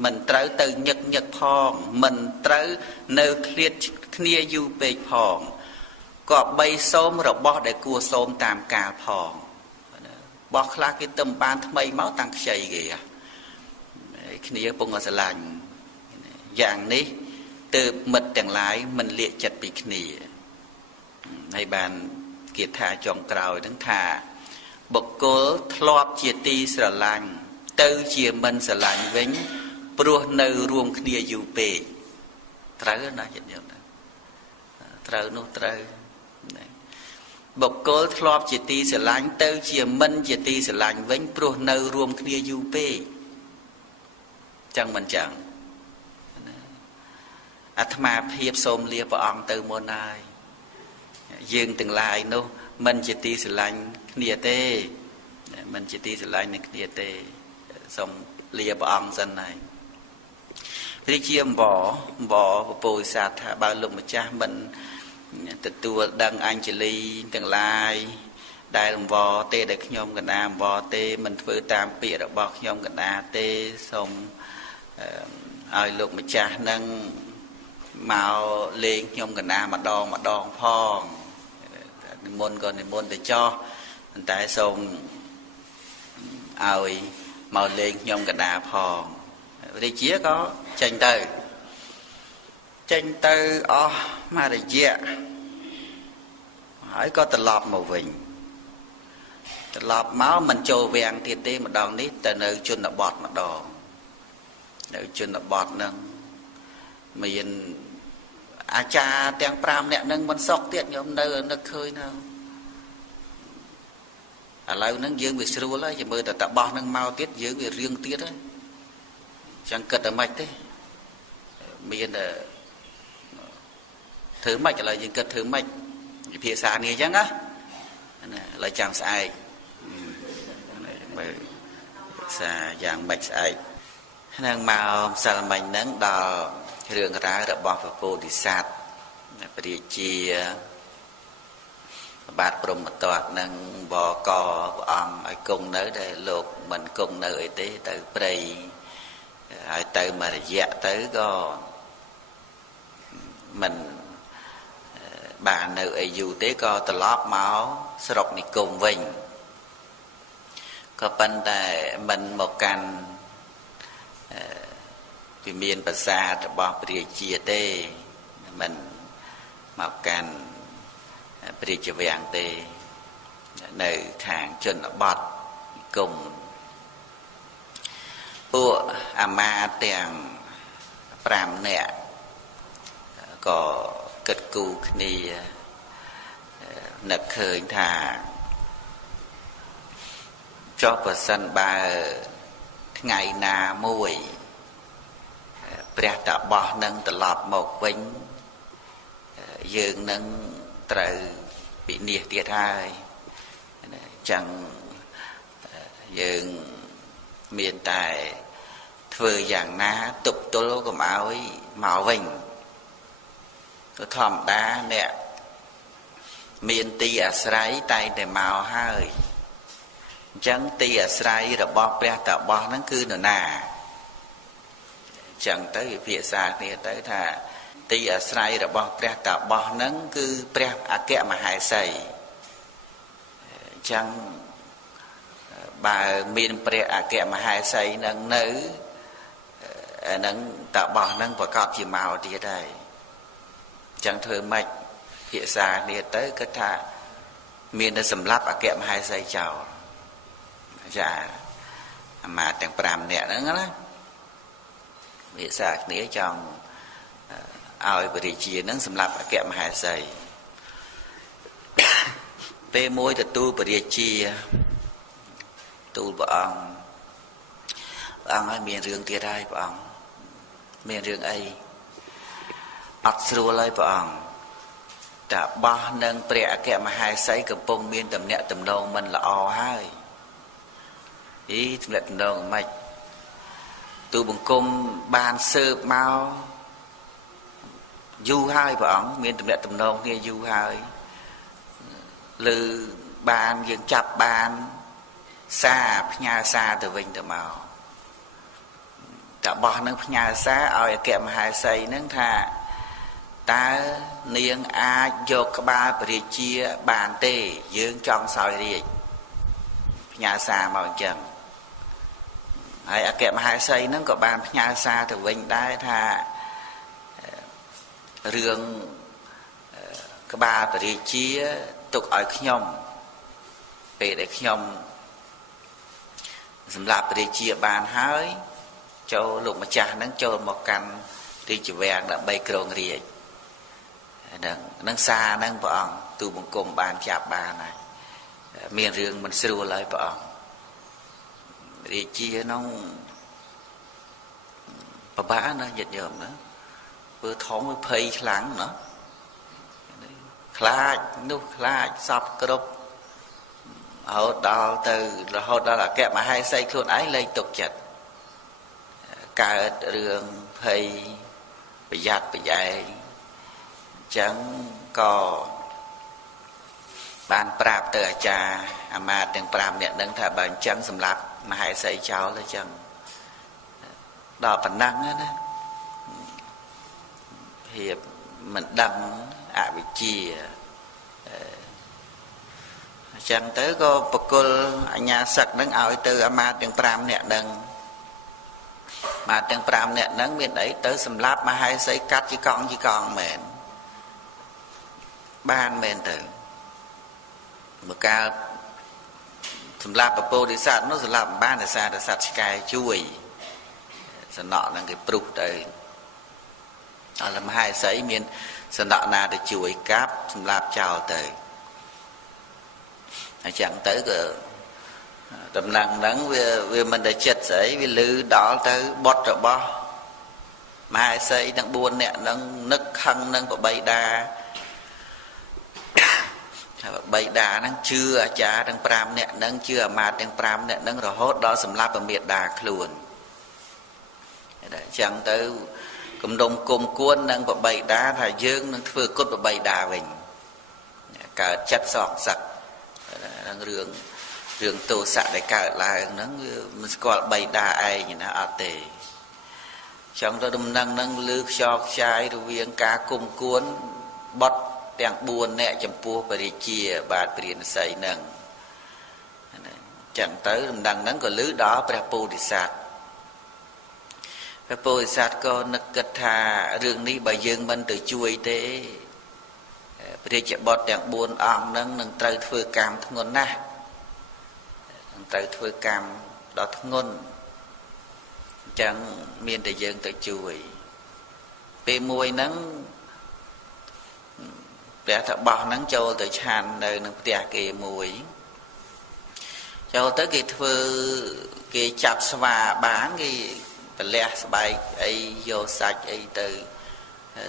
មិនត្រូវទៅញឹកផងមិនត្រូវនៅឃ្លាតគ្នាយូរពេកផងក៏បីសូមរបស់ដែលគួរសូមតាមកាលផងបោះខ្លះគេទៅបានថ្មីមកតាំងខ្ចីគេគ្នាពងស្រឡាញ់យ៉ាងនេះទើបមិត្តទាំងឡាយមិនលាកចិត្តពីគ្នាហើយបានគេថាចុងក្រោយហ្នឹងថាបុគ្គលធ្លាប់ជាទីស្រឡាញ់ទៅជាមិនស្រឡាញ់វិញព្រោះនៅរួមគ្នាយូរពេកត្រូវណាញាតិញោមត្រូវនោះត្រូវបុគ្គលធ្លាប់ជាទីស្រឡាញ់ទៅជាមិនជាទីស្រឡាញ់វិញព្រោះនៅរួមគ្នាយូរពេកចឹងមិនចឹងអាត្មាភាពសូមលាព្រះអង្គទៅមុនហើយយើងទាំងឡាយនោះមិនជាទីស្រឡាញ់គ្នាទេមិនជាទីស្រឡាញ់នឹងគ្នាទេសូមលាព្រះអង្គសិនហើយព្រះជាអំបពពុទ្ធសាសថាបើលោកម្ចាស់មិនទទួលដឹងអញ្ជលីទាំងឡាយដែលអង្វរទេដែលខ្ញុំកណ្ដាលអង្វរទេមិនធ្វើតាមពាក្យរបស់ខ្ញុំកណ្ដាលទេសូមឲ្យលោកម្ចាស់នឹងមកលេងខ្ញុំកណ្ដាលម្ដងផងនិមន្តក៏និមន្តទៅចោះប៉ុន្តែសូមឲ្យមកលេងខ្ញុំកណ្ដាលផងរាជាក៏ចេញទៅអស់មករយៈហើយក៏ត្រឡប់មកវិញត្រឡប់មកមិនចូលវាំងទៀតទេម្ដងនេះទៅនៅជនបទម្ដងនៅជនបទហ្នឹងមានអាចារ្យទាំង5នាក់ហ្នឹងមិនសុខទៀតខ្ញុំនៅឃើញនៅឥឡូវហ្នឹងយើងវាស្រួលហើយជាមើលតែតបោះហ្នឹងមកទៀតយើងវារៀងទៀតហើយចឹងគិតតែម៉េចទេមានធ្វើម៉េចឥឡូវយើងគិតធ្វើម៉េចវិភាសានេះអញ្ចឹងណាឥឡូវចាំស្អែកបើសាយ៉ាងម៉េចស្អែកហ្នឹងមកម្សិលមិញហ្នឹងដល់រឿងរ៉ាវរបស់ព្រះពោធិសត្វព្រះរាជា បាទព្រមតតនឹងបកព្រះអង្គឲ្យគង់នៅដែលលោកមិនគង់នៅអីទេទៅព្រៃហើយទៅមួយរយៈទៅក៏មិនបាននៅអីយូរទេក៏ត្រឡប់មកស្រុកនិគមវិញក៏ប៉ុន្តែមិនមកកាន់វិមានប្រាសាទរបស់ព្រះរាជាទេមិនមកកាន់ព្រះរាជវាំងទេនៅខាងជនបទនិគមពួកអាមាត្យទាំង5នាក់ក៏គិតគូរគ្នានឹកឃើញថាចុះប្រសិនបើថ្ងៃណាមួយព្រះតាបសនឹងត្រឡប់មកវិញយើងនឹងត្រូវពិនិត្យទៀតហើយចឹងយើងមានតែធ្វើយ៉ាងណាទប់ទល់កុំឲ្យមកវិញក៏ធម្មតាអ្នកមានទីអាស្រ័យតែងតែមកហើយអញ្ចឹងទីអាស្រ័យរបស់ព្រះតាបសហ្នឹងគឺនរណាអញ្ចឹងទៅវិភាសាគ្នាទៅថាទីអាស្រ័យរបស់ព្រះតាបសហ្នឹងគឺព្រះអគ្គមហេសីអញ្ចឹងបើមានព្រះអគ្គមហេសីនឹងនៅនឹងតាបសហ្នឹងប្រកាសជាមកទៀតហើយអញ្ចឹងធ្វើម៉េចភាសាគ្នាទៅគឺថាមានតែសម្រាប់អគ្គមហេសីចោលចាអាមាត្យទាំង5នាក់ហ្នឹងណាភាសាគ្នាចង់ឲ្យព្រះរាជានឹងសម្រាប់អគ្គមហេសីពេលមួយទទួលព្រះរាជាទូលព្រះអង្គឲ្យមានរឿងទៀតហើយព្រះអង្គមានរឿងអីអត់ស្រួលហើយព្រះអង្គតាបោះនឹងព្រះអគ្គមហេសីកំពុងមានតំណែងតំណងមិនល្អហើយតំណែងតំណងមិនទូបង្គំបានស៊ើបមកយូរហើយព្រះអង្គមានតំណែងតំណងគ្នាយូរហើយឬបានយើងចាប់បានសារផ្ញើសារទៅវិញទៅមកតាបោះនឹងផ្ញើសារឲ្យអគ្គមហេសីនឹងថាតើនាងអាចយកក្បាលព្រះរាជាបានទេយើងចង់សោយរាជផ្ញើសារមកអញ្ចឹងហើយអគ្គមហេសីនឹងក៏បានផ្ញើសារទៅវិញដែរថារឿងក្បាលព្រះរាជាទុកឲ្យខ្ញុំពេលដែលខ្ញុំសម្រាប់ព្រះរាជាបានហើយចូលលោកម្ចាស់នឹងចូលមកកាន់រាជវាំងដើម្បីគ្រងរាជនឹងសារហ្នឹងព្រះអង្គទូបង្គំបានចាប់បានហើយមានរឿងមិនស្រួលហើយព្រះអង្គរាជានោះប្របាណាញាតិញោមណាធ្វើធំវាភ័យខ្លាំងណាខ្លាចនោះខ្លាចសពគ្រប់រហូតដល់អគ្គមហេសីខ្លួនឯងលែងទុកចិត្តកើតរឿងភ័យប្រយ័ត្នប្រយែងចឹងក៏បានប្រាប់ទៅអាចារ្យអាមាត្យទាំង5នាក់នឹងថាបើអញ្ចឹងសម្រាប់មហេសីចោលទៅចឹងដល់ប៉ុណ្ណឹងណាភាពមិនដឹងអវិជ្ជាអញ្ចឹងទៅក៏បកុលអញ្ញាសឹកនឹងឲ្យទៅអាមាត្យទាំង5នាក់នឹងអាមាត្យទាំង5នាក់នឹងមានអីទៅសម្រាប់មហេសីកាត់ជាកង់មែនបានមែនទៅមកកាលសម្រាប់ពពោធិសត្វនោះសម្រាប់បានតែសារតែសត្វឆ្កែជួយសំណក់ហ្នឹងគេព្រុសទៅអរមហេសីមានសំណក់ណាទៅជួយកាប់សម្រាប់ចោលទៅហើយចឹងទៅក៏ដំណឹងហ្នឹងវាមិនតែចិត្តស្អីវាលឺដល់ទៅបុតរបស់មហេសីទាំង4នាក់ហ្នឹងនឹកខឹងនឹងបបីតាបៃតាហ្នឹងជឿអាចារ្យទាំង5នាក់ហ្នឹងជឿអាមាត្យទាំង5នាក់ហ្នឹងរហូតដល់សម្លាប់មេដាខ្លួនតែអញ្ចឹងទៅគំនុំគុំគួននឹងបបីតាថាយើងនឹងធ្វើគុតបបីតាវិញ កើតចិត្តសងសឹកនឹងរឿងទោសៈដែលកើតឡើងហ្នឹងមិនស្គាល់បីដាឯងណាអត់ទេចង់ទៅដំណឹងហ្នឹងលឺខ្យល់ខ្ចាយរវាងការគុំគួនបត់ទាំង4នាក់ចំពោះបរិជាបាទព្រានសីហ្នឹងចឹងទៅដំណឹងហ្នឹងក៏លឺដល់ព្រះពោធិសត្វព្រះពោធិសត្វក៏នឹកគិតថារឿងនេះបើយើងមិនទៅជួយទេព្រះរាជបុត្រទាំង4អង្គហ្នឹងនឹងត្រូវធ្វើកម្មធ្ងន់ណាស់នឹងត្រូវធ្វើកម្មដ៏ធ្ងន់អញ្ចឹងមានតែយើងទៅជួយពេលមួយហ្នឹងព្រះតបោះហ្នឹងចូលទៅឆាននៅនឹងផ្ទះគេមួយចូលទៅគេធ្វើគេចាប់ស្វាបានគេប្រលះស្បែកអីយកសាច់អីទៅ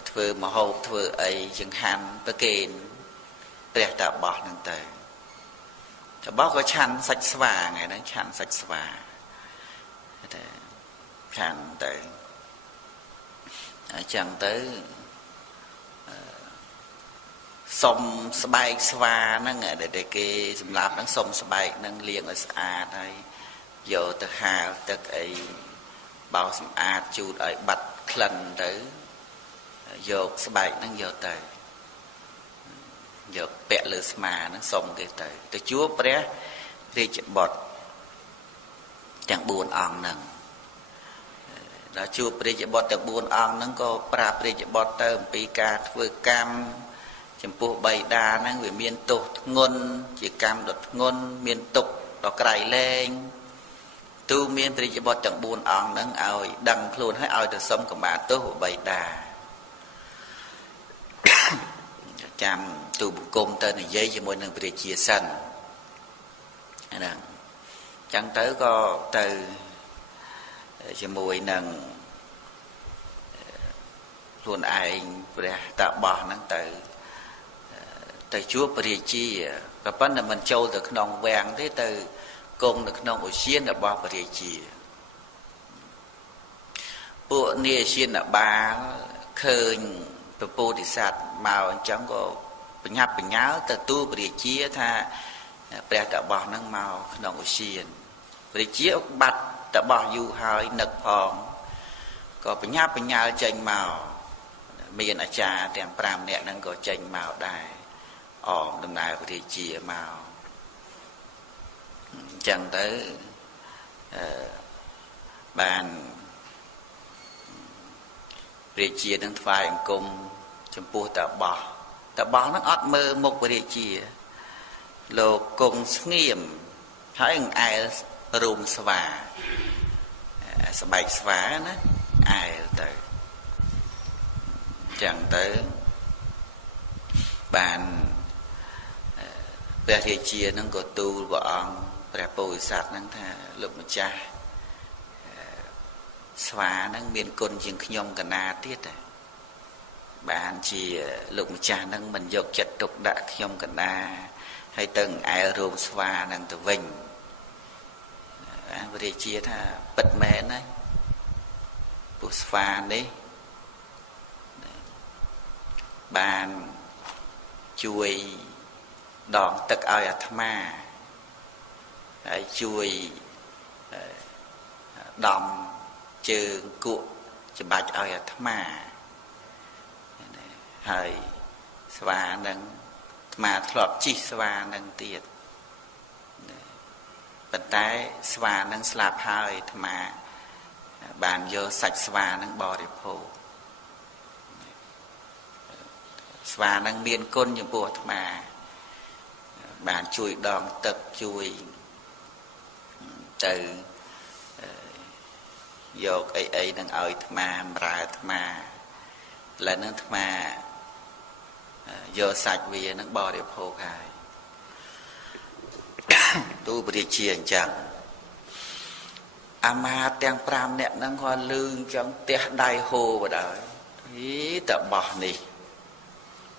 ធ្វើមហូបធ្វើអីចង្ហាន់ប្រគេនព្រះតបោះហ្នឹងទៅតបោះក៏ឆាន់សាច់ស្វាថ្ងៃហ្នឹងឆាន់សាច់ស្វាតែឆាន់ទៅអញ្ចឹងទៅសុំស្បែកស្វាហ្នឹងដែលគេសម្រាប់ហ្នឹងសុំស្បែកហ្នឹងលាងឲ្យស្អាតហើយយកទៅហាលទឹកអីបោសសម្អាតជូតឲ្យបាត់ក្លិនទៅយកស្បែកហ្នឹងយកទៅយកពាក់លើស្មាហ្នឹងសុំគេទៅជួបព្រះរាជបុត្រទាំង4អង្គហ្នឹងដល់ជួបព្រះរាជបុត្រទាំង4អង្គហ្នឹងក៏ប្រាប់ព្រះរាជបុត្រទៅអំពីការធ្វើកម្មចំពោះបិតាហ្នឹងវាមានទោសធ្ងន់ជាកម្មដ៏ធ្ងន់មានទុក្ខដ៏ក្រៃលែងទូមានព្រះរាជបុត្រទាំង4អង្គហ្នឹងឲ្យដឹងខ្លួនហើយឲ្យទៅសុំខមាទោសបិតាចាំទូបង្គំទៅនិយាយជាមួយនឹងព្រះជាសិនហ្នឹងចឹងទៅក៏ទៅជាមួយនឹងខ្លួនឯងព្រះតបោះហ្នឹងទៅជួបព្រះរាជាក៏ប៉ុន្តែមិនចូលទៅក្នុងវាំងទេទៅគង់នៅក្នុងឧស្សាហរបស់ព្រះរាជាពួកនាយានបាលឃើញព្រះពោធិសត្វមកអញ្ចឹងក៏បញ្ញាប់បញ្ញាល់ទៅទូលព្រះរាជាថាព្រះតបោះហ្នឹងមកក្នុងឧស្សាហព្រះរាជាបាត់តបោះយូរហើយនឹកផងក៏បញ្ញាប់បញ្ញាល់ចេញមកមានអាចារ្យទាំង5នាក់ហ្នឹងក៏ចេញមកដែរអមដំណើរព្រះរាជាមកអញ្ចឹងទៅបានព្រះរាជានឹងថ្វាយអង្គមចំពោះតបោះហ្នឹងអត់មើលមុខព្រះរាជាលោកគង់ស្ងៀមហើយអែលរូមស្វាស្បែកស្វាណាអែលទៅអញ្ចឹងទៅបានព្រះរាជានឹងក៏ទូលព្រះអង្គព្រះពោធិសត្វហ្នឹងថាលោកម្ចាស់ស្វាហ្នឹងមានគុណជាងខ្ញុំកណាទៀតបានជាលោកម្ចាស់ហ្នឹងមិនយកចិត្តទុកដាក់ខ្ញុំកណាហើយទៅអែលរោមស្វាហ្នឹងទៅវិញព្រះរាជាថាពិតមែនហើយពោះស្វានេះបានជួយដងទឹកឲ្យអាត្មាហើយជួយដំជើងគក់ច្បាច់ឲ្យអាត្មាហើយស្វានឹងអាត្មាធ្លាប់ជិះស្វានឹងទៀតប៉ុន្តែស្វានឹងស្លាប់ហើយអាត្មាបានយកសាច់ស្វានឹងបរិភោគស្វានឹងមានគុណចំពោះអាត្មាបានជួយដងទឹកជួយទៅយកអីនឹងឲ្យអាត្មាបម្រើអាត្មាឥឡូវនឹងអាត្មាយកសាច់វានឹងបរិភោគហើយទូព្រះរាជាអញ្ចឹងអាមាត្យទាំង5នាក់ហ្នឹងគាត់លឺអញ្ចឹងទះដៃហូបដល់តបោះនេះ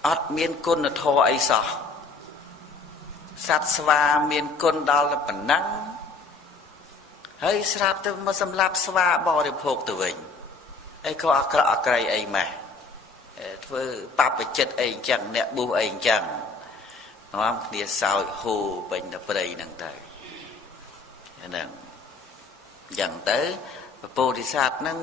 អត់មានគុណធម៌អីសោះសត្វស្វាមានគុណដល់តែប៉ុណ្ណឹងហើយស្រាប់ទៅមកសម្លាប់ស្វាបរិភោគទៅវិញអីក៏អាក្រក់អាក្រៃអីម៉េះធ្វើបព្វជិតអីអញ្ចឹងអ្នកបុះអីអញ្ចឹង នាំគ្នាសោចហូរពេញទៅព្រៃហ្នឹងទៅហ្នឹងយ៉ាងទៅពពោធិសត្វហ្នឹង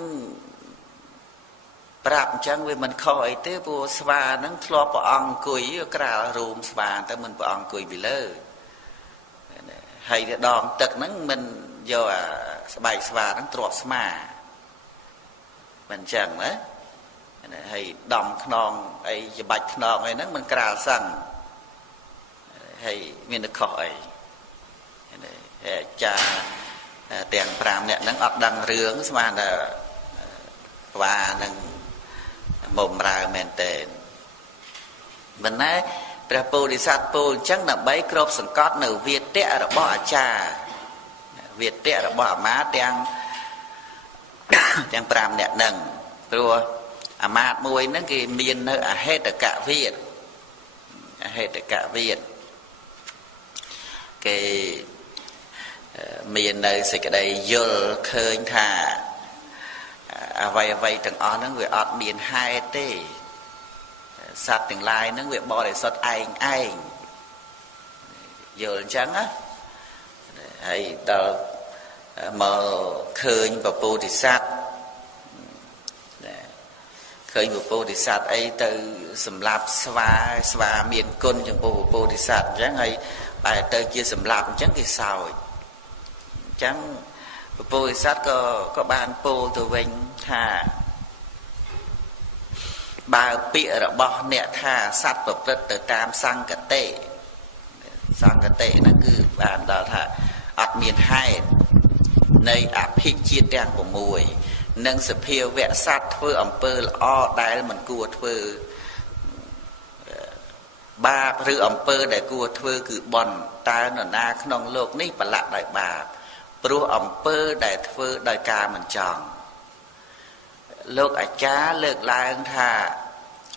ប្រាប់អញ្ចឹងវាមិនខុសអីទេព្រោះស្វាហ្នឹងធ្លាប់ព្រះអង្គអង្គុយក្រាលរូមស្វាទៅមិនព្រះអង្គអង្គុយពីលើហើយដងទឹកហ្នឹងមិនយកអាស្បែកស្វាហ្នឹងទ្រាប់ស្មាមិនអញ្ចឹងណាហើយដំខ្នងអីច្បាច់ខ្នងអីហ្នឹងមិនក្រាលសឹងហើយមានតែខុសអីអាចារ្យទាំង5នាក់ហ្នឹងអត់ដឹងរឿងស្មានតែស្វានឹងបំរើមែនទេមិនណែព្រះពោធិសត្វពោលអញ្ចឹងដើម្បីគ្របសង្កត់នៅវាទៈរបស់អាចារ្យវាទៈរបស់អាមាត្យទាំង5នាក់ហ្នឹងព្រោះអាមាត្យមួយហ្នឹងគេមាននៅអហេតកវាទអហេតកវាទគេមាននៅសេចក្តីយល់ឃើញថាអ្វីទាំងអស់ហ្នឹងវាអត់មានហេតុទេសត្វទាំងឡាយហ្នឹងវាបរិសុទ្ធឯងយល់អញ្ចឹងណាហើយដល់មកឃើញពពោធិសត្វឃើញពពោធិសត្វអីទៅសម្លាប់ស្វាមានគុណចំពោះពពោធិសត្វអញ្ចឹងហើយបែរទៅជាសម្លាប់អញ្ចឹងគេសោចអញ្ចឹងពពោធិសត្វក៏បានពោលទៅវិញថាបើពាក្យរបស់អ្នកថាសត្វប្រព្រឹត្តទៅតាមសង្កតិហ្នឹងគឺបានដល់ថាអត់មានហេតុនៃអភិជាតិទាំង6និងសភាវៈសត្វធ្វើអំពើល្អដែលមិនគួរធ្វើបាបឬអំពើដែលគួរធ្វើគឺបុណ្យតើនរណាក្នុងโลกនេះប្រឡាក់ដោយបាបព្រោះអំពើដែលធ្វើដោយការមិនចង់លោកអាចារ្យលើកឡើងថា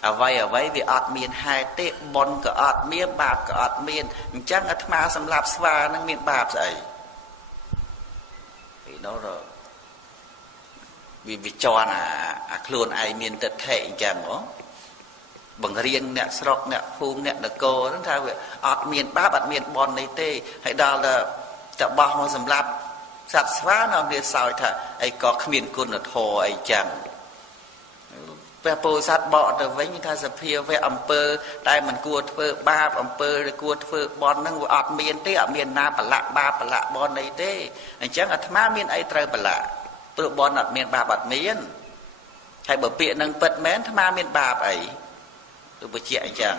អ្វីវាអត់មានហេតុទេបុណ្យក៏អត់មានបាបក៏អត់មានអញ្ចឹងអាត្មាសម្រាប់ស្វានឹងមានបាបស្អីពីនោះវាជន់អាខ្លួនឯងមានទិដ្ឋិអញ្ចឹងហ៎បង្រៀនអ្នកស្រុកអ្នកភូមិអ្នកនគរហ្នឹងថាវាអត់មានបាបអត់មានបុណ្យនេះទេហើយដល់តែបោះមកសម្រាប់សត្វស្វានាំគ្នាសោយថាអីក៏គ្មានគុណធម៌អីចឹងព្រះពោធិសត្វបកទៅវិញថាសភាវៈអំពើដែលមិនគួរធ្វើបាបអំពើដែលគួរធ្វើបុណ្យហ្នឹងវាអត់មានទេអត់មានណាប្រឡាក់បាបប្រឡាក់បុណ្យអីទេអញ្ចឹងអាត្មាមានអីត្រូវប្រឡាក់ព្រោះបុណ្យអត់មានបាបអត់មានហើយបើពាក្យនឹងពិតមែនអាត្មាមានបាបអីទោះបញ្ជាក់អញ្ចឹង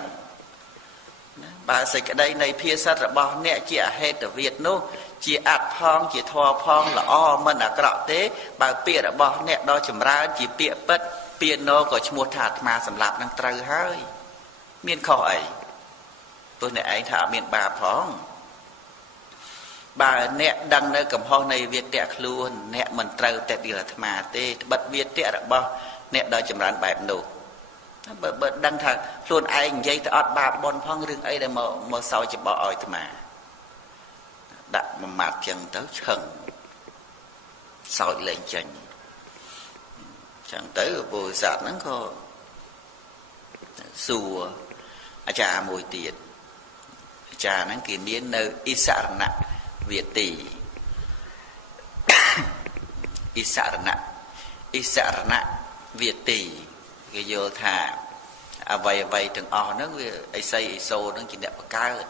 បើសេចក្តីនៃភាសិតរបស់អ្នកជាអហេតុវាទនោះជាអត្តផងជាធម៌ផងល្អមិនអាក្រក់ទេបើពាក្យរបស់អ្នកដ៏ចម្រើនជាពាក្យពិតពាក្យនោះក៏ឈ្មោះថាអាត្មាសម្លាប់នឹងត្រូវហើយមានខុសអីព្រោះអ្នកឯងថាអត់មានបាបផងបើអ្នកដឹងនៅកំហុសនៃវាទៈខ្លួនអ្នកមិនត្រូវតែទីអាត្មាទេត្បិតវាទៈរបស់អ្នកដ៏ចម្រើនបែបនោះបើដឹងថាខ្លួនឯងនិយាយទៅអត់បាបបុណ្យផងរឿងអីដែលមកសោយច្បោឲ្យអាត្មាដាក់មួយម៉ាត់ចឹងទៅឈឹងសោចលេងចេញចឹងទៅពុទ្ធសាសនាហ្នឹងក៏សួរអាចារ្យមួយទៀតអាចារ្យហ្នឹងគេមាននៅអិសរណៈវាទីអិសរណៈវាទីគេយល់ថាអ្វីទាំងអស់ហ្នឹងវាអិសីអិសូរហ្នឹងជាអ្នកបង្កើត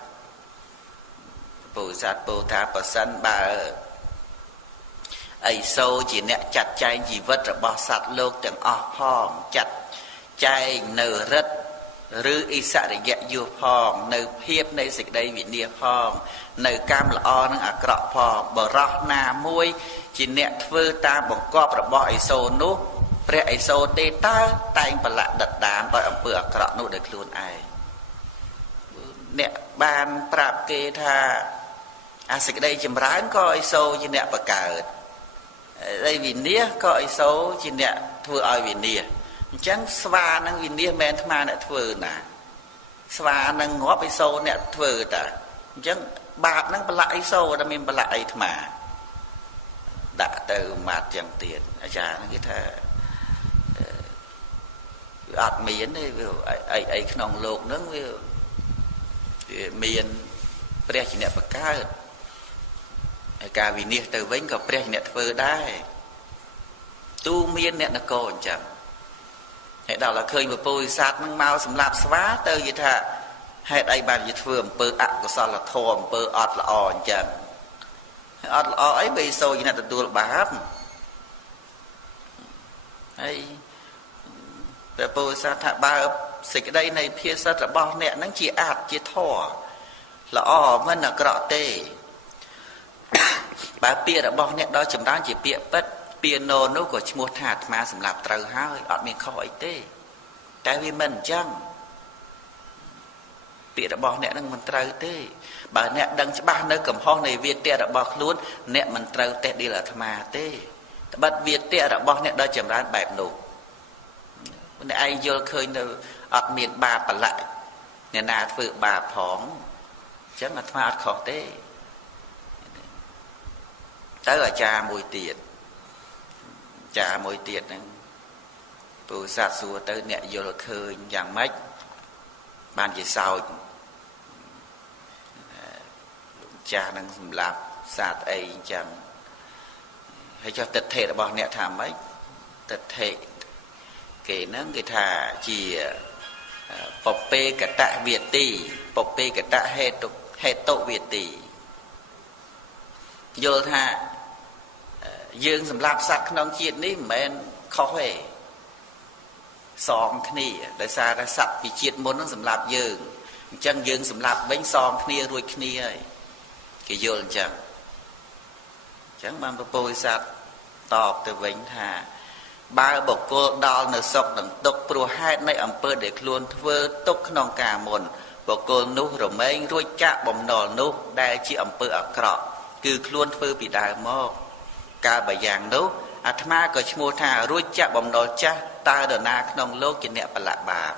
ពុទ្ធសាសនាពោលថាប្រសិនបើអិសូរជាអ្នកចាត់ចែងជីវិតរបស់សត្វលោកទាំងអស់ផងចាត់ចែងនៅរិទ្ធឬអិសរិយយុផងនៅភាពនៃសេចក្តីវិនាសផងនៅកម្មល្អនិងអាក្រក់ផងបរោះណាមួយជាអ្នកធ្វើតាមបង្គាប់របស់អិសូរនោះព្រះឥសូរទេតើតែងប្រឡាក់ដិតដាមដោយអំពើអាក្រក់នោះដោយខ្លួនឯងអ្នកបានប្រាប់គេថាអាសេចក្តីចម្រើនក៏ឥសូរជាអ្នកបង្កើតហើយវិនាសក៏ឥសូរជាអ្នកធ្វើឲ្យវិនាសអញ្ចឹងស្វានឹងវិនាសមែនអាត្មាអ្នកធ្វើណាស្វានឹងងាប់ឥសូរអ្នកធ្វើតាអញ្ចឹងបាបនឹងប្រឡាក់ឥសូរតែមានប្រឡាក់អីអាត្មាដាក់ទៅម៉ាត់យ៉ាងទៀតអាចារ្យហ្នឹងគេថាវាអត់មានទេវាអីក្នុងโลกហ្នឹងវា miềnព្រះជាអ្នកបង្កើតហើយការវិនិច្ឆ័យទៅវិញក៏ព្រះជាអ្នកធ្វើដែរទូមានអ្នកនគរអញ្ចឹងហើយដល់តែឃើញពពុទ្ធិស័តនឹងមកសម្លាប់ស្វាទៅនិយាយថាហេតុអីបានជាធ្វើអំពើអកុសលធម៌អំពើអត់ល្អអញ្ចឹងអត់ល្អអីបីសូរជាអ្នកទទួលបាបហើយព្រះពុទ្ធិស័តថាបើសេចក្តីនៃភាសិតរបស់អ្នកហ្នឹងជាអាចជាធម៌ល្អមិនអាក្រក់ទេបើពាក្យរបស់អ្នកដល់ចម្រើនជាពាក្យពិតពាក្យណូនោះក៏ឈ្មោះថាអាត្មាសម្រាប់ត្រូវហើយអត់មានខុសអីទេតែវាមិនអញ្ចឹងពាក្យរបស់អ្នកនឹងមិនត្រូវទេបើអ្នកដឹងច្បាស់នៅកំហុសនៃវាទៈរបស់ខ្លួនអ្នកមិនត្រូវតេះឌីលអាត្មាទេត្បិតវាទៈរបស់អ្នកដល់ចម្រើនបែបនោះអ្នកឯងយល់ឃើញនៅអត់មានបាបប្រឡាក់អ្នកណាធ្វើបាបផងអញ្ចឹងអាត្មាអត់ខុសទេទៅអាចារ្យមួយទៀតហ្នឹងពុទ្ធសាសសួរទៅអ្នកយល់ឃើញយ៉ាងម៉េចបានជាសោចចាស់នឹងសម្លាប់សាទអីអញ្ចឹងហើយចុះទិដ្ឋិរបស់អ្នកថាម៉េចទិដ្ឋិគេហ្នឹងគេថាជាពពេកតវាទីពពេកតហេតុវាទីយល់ថាយើងសម្រាប់សត្វក្នុងជាតិនេះមិនមែនខុសទេសងគ្នាដោយសារតែសត្វពីជាតិមុននឹងសម្រាប់យើងអញ្ចឹងយើងសម្រាប់វិញសងគ្នារួចគ្នាហើយគេយល់អញ្ចឹងបានពពុទ្ធិស័តតបទៅវិញថាបើបុគ្គលដល់នៅសុខនឹងទុក្ខព្រោះហេតុនៃអំពើដែលខ្លួនធ្វើទុក្ខក្នុងការមុនបុគ្គលនោះរមែងរួចចាក់បំណុលនោះដែលជាអំពើអាក្រក់គឺខ្លួនធ្វើពីដើមមកកាលបើយ៉ាងនោះអាត្មាក៏ឈ្មោះថារួចចាក់បំណុលចាស់តើនរណាក្នុងលោកជាអ្នកប្រឡាក់បាប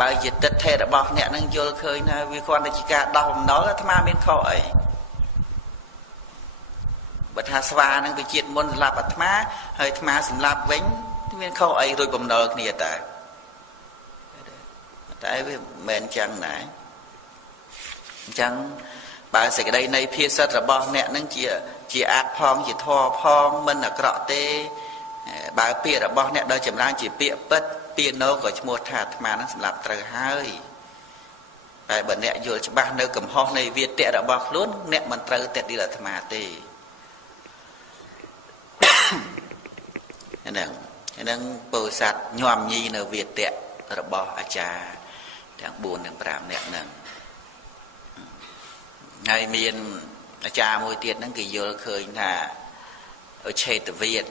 បើជាទិដ្ឋិរបស់អ្នកនឹងយល់ឃើញថាវាគ្រាន់តែជាការដោះបំណុលអាត្មាមានខុសអីបើថាស្វានឹងវាជាតិមុនសម្រាប់អាត្មាហើយអាត្មាសម្រាប់វិញមានខុសអីរួចបំណុលគ្នាតែវាមិនមែនចឹងណាអញ្ចឹងបើសេចក្តីនៃភាសិតរបស់អ្នកនឹងជាអាចផងជាធម៌ផងមិនអាក្រក់ទេបើពាក្យរបស់អ្នកដល់ចម្រើនជាពាក្យពិតពាក្យនោះក៏ឈ្មោះថាអាត្មានឹងសម្រាប់ត្រូវហើយតែបើអ្នកយល់ច្បាស់នៅកំហុសនៃវាទៈរបស់ខ្លួនអ្នកមិនត្រូវតេះឌីលអាត្មាទេហ្នឹងពោធិសត្វញោមញីនៅវាទៈរបស់អាចារ្យទាំង4ទាំង5នាក់ហ្នឹងហើយមានអាចារ្យមួយទៀតហ្នឹងគេយល់ឃើញថាឆេតវិទ្យ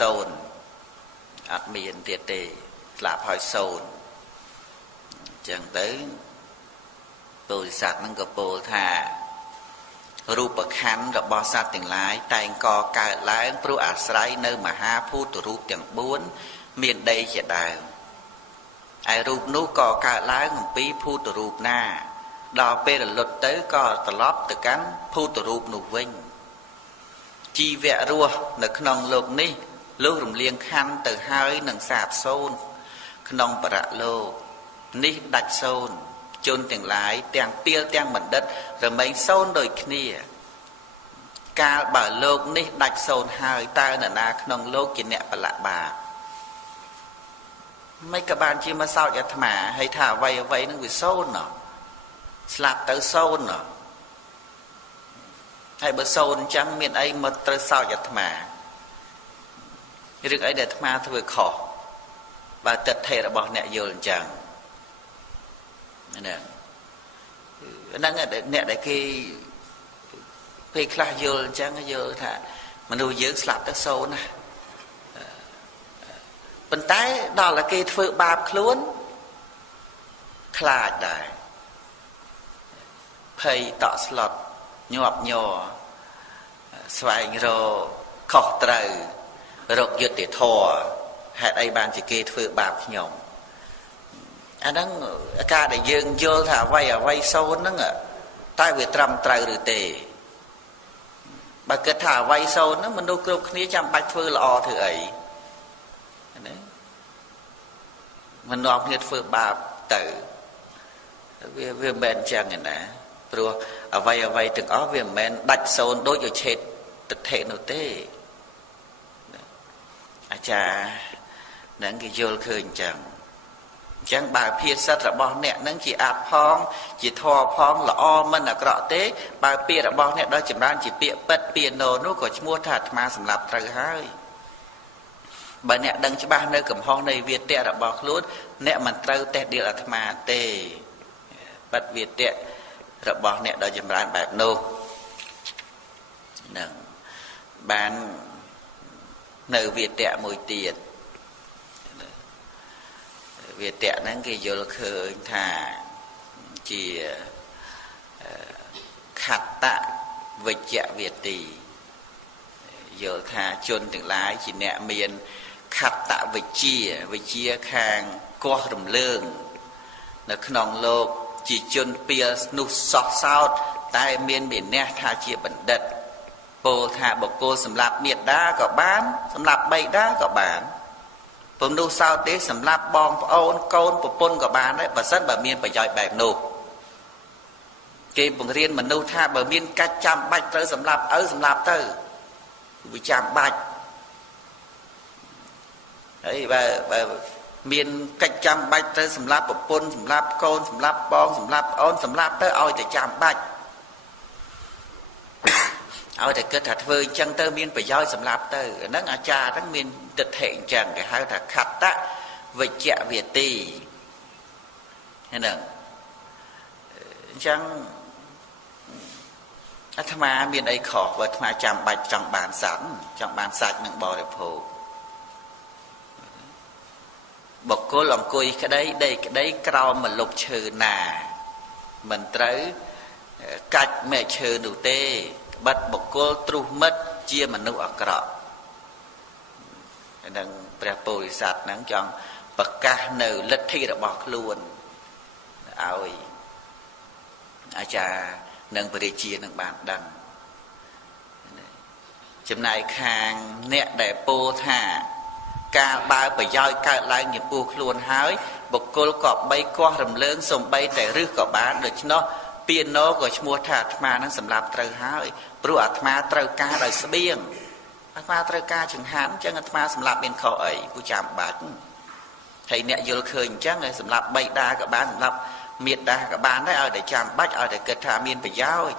0អត់មានទៀតទេស្លាប់ហើយ0អញ្ចឹងទៅពោធិសត្វហ្នឹងក៏ពោលថារូបខណ្ឌរបស់សត្វទាំងឡាយតែងកកើតឡើងព្រោះអាស្រ័យនៅមហាភូតរូបទាំង4មានដីជាដើមហើយរូបនោះក៏កើតឡើងអំពីភូតរូបណាដល់ពេលរលត់ទៅក៏ត្រឡប់ទៅកាន់ភូតរូបនោះវិញជីវៈរស់នៅក្នុងលោកនេះលុះរំលៀងខណ្ឌទៅហើយនឹងសាបសូន្យក្នុងបរៈលោកនេះដាច់សូន្យជនទាំងឡាយទាំងពីលទាំងបណ្ឌិតរមែងសូន្យដូចគ្នាកាលបើលោកនេះដាច់សូន្យហើយតើនរណាក្នុងលោកជាអ្នកប្រឡាក់បាបមិនក៏បានជាមកសោចអាត្មាហើយថាអ្វីនឹងវាសូន្យស្លាប់ទៅសូន្យហើយបើសូន្យអញ្ចឹងមានអីមកត្រូវសោចអាត្មារឿងអីដែលអាត្មាធ្វើខុសបើទិដ្ឋិរបស់អ្នកយល់អញ្ចឹងហ្នឹងអ្នកដែលគេពេលខ្លះយល់អញ្ចឹងយល់ថាមនុស្សយើងស្លាប់ទៅសូន្យណាប៉ុន្តែដល់តែគេធ្វើបាបខ្លួនខ្លាចដែរភ័យតក់ស្លុតញាប់ញ័រស្វែងរកខុសត្រូវរកយុត្តិធម៌ហេតុអីបានជាគេធ្វើបាបខ្ញុំអាហ្នឹងការដែលយើងយល់ថាអ្វីសូន្យហ្នឹងតើវាត្រឹមត្រូវឬទេបើគិតថាអ្វីសូន្យហ្នឹងមនុស្សគ្រប់គ្នាចាំបាច់ធ្វើល្អធ្វើអីណា mình nọc nhiệt phơi bà tử về bên chẳng này nè rồi ở vay từng ó về men đạch sồn đối với chết thực thể nội tế chà nắng cái vô khơi chẳng bà phía sát là bao nè nắng chỉ áp phong chỉ thò phong là o mình là cọ tế bà phía là bao nè đó chừng đó chỉ bịa bật piano nó có mua thật mà sầm lạp trời hơi bà nè đăng cho ba nơi cầm hòn này việt tệ là bao luôn nè mình trâu tệ đi là mà tê bật việt tệ là bao nè đó chừng đó bạc nô nè bán nơi việt tệ mùi tiền việt tệ nắng cái vô khơi thà chỉ khát tạ vịt chạ việt tỷ vô thà chôn từng lái chỉ nẹ miền khát tạ vịt chia khang co rầm lương nó khòng lô chỉ chôn pia nút sọt sao tai miền biển nè thà chia bẩn đất bồ thà bồ cô sầm lạp miệt đá có bán sầm lạp bay đá có bánผมดูsao thế sầm lạp bong ôn côn bộ pôn của bạn đấy và rất bà miên phải giỏi bài nô cái bậc riêng mình nô tha bà miên cách chăm bạch tới sầm lạp tới vì chăm bạch đấy bà miên cách chăm bạch tới sầm lạp bộ pôn sầm lạp côn sầm lạp bong sầm lạp ôn sầm lạp tới ôi thì chăm bạch ôi thì kết thật vơi chân tơ miên phải giỏi sầm lạp tới nó ngã cha nó miên thực hiện chẳng cái hai là khát tạ với chạ việt tì thế nào chẳng tham ma miền ấy khó và tham ma chạm bạch trong bàn sẵn trong bàn sạch nâng bò đẹp hồ bọc cô lòng cùi cái đấy cao mà lục trừ nà mình tới cách mẹ trừ đủ tê bật bọc cô tru mất chia mà nụ ở cọ nâng bè bồi sạch nâng chọn bậc ca nở lật thi đã bọc luôn ôi chà nâng bề chia nâng bàn đăng chấm này khang nẹ để bô thả ca ba bởi dõi ca lại nghiệp bù luôn hái bậc cô có bay qua rầm lớn xong bay để rước có bán được nó piano của mua thả mà nó sầm lạp trời hái bữa mà trời ca đời sơ biên ma trời ca chừng hán chẳng ma sầm lạp bên khó ấy của chạm bát thầy nè vô khơi chắc này sầm lạp bay đa cả bán sầm lạp miệt đa cả bán đấy ở để chạm bát ở để kết thả miên phải giáo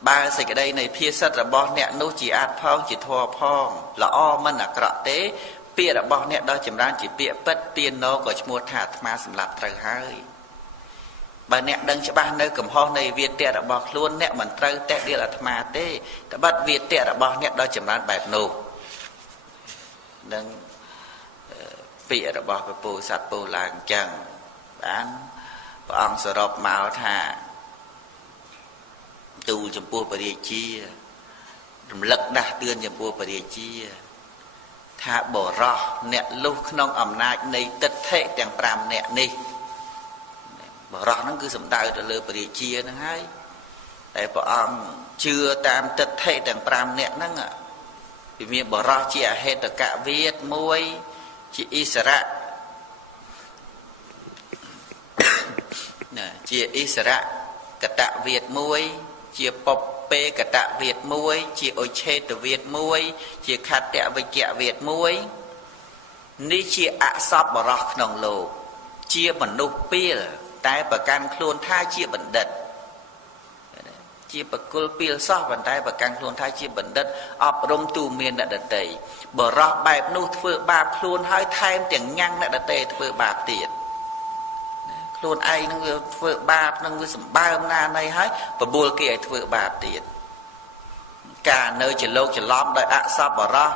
ba sự cái đây này phía sát là bo nè nô chỉ ạt phong chỉ thò phong là o mình là cọ tế pia là bo nè đó chừng ra chỉ pia bất tiền nó của mua thả ma sầm lạp trời hai bà nè đăng cho ba nơi cầm ho này việt tệ đã bọc luôn nè mình trâu tệ đi là mà tê đã bắt việt tệ đã bọc nè đó chấm bán bạc nô đăng bịa đã bọc với bồ sạch bồ làng chẳng bán và ông sờ rộp máu thà tu chấm bùa bà địa chia lật đá tương chấm bùa bà địa chia thà bỏ rò nè lúc nông ẩm nai này tất thể chẳng pram nè ni bỏ rõ nó cứ sầm đau rồi lừa bề chia nó hay tại bỏ ông chưa tam tật thể đằng pram nè nó ngạ vì miệng bỏ rõ chia hết tất cả việt muối chị Isra nè chia Isra cả tạ việt muối chia pop pe cả tạ việt muối chia ôi chê từ việt muối chia khát tẹo với kẹo việt muối ní chia ạ sop bỏ rõ nòng lồ chia bằng nụ pia tại bà can luôn thai chia bệnh đất chia bà cô pil so bàn tay bà can luôn thai chia bệnh đất ấp rôm tu miền đã đất tây bờ rót bài nút phơi bạc luôn hai thay tiếng nhang đã đất tây phơi bạc tiền luôn ai nó phơi bạc nó người sầm ba hôm nay này hết và bùa kia phơi bạc tiền cả nơi chỉ lâu chỉ lom đợi ạ sao bờ rót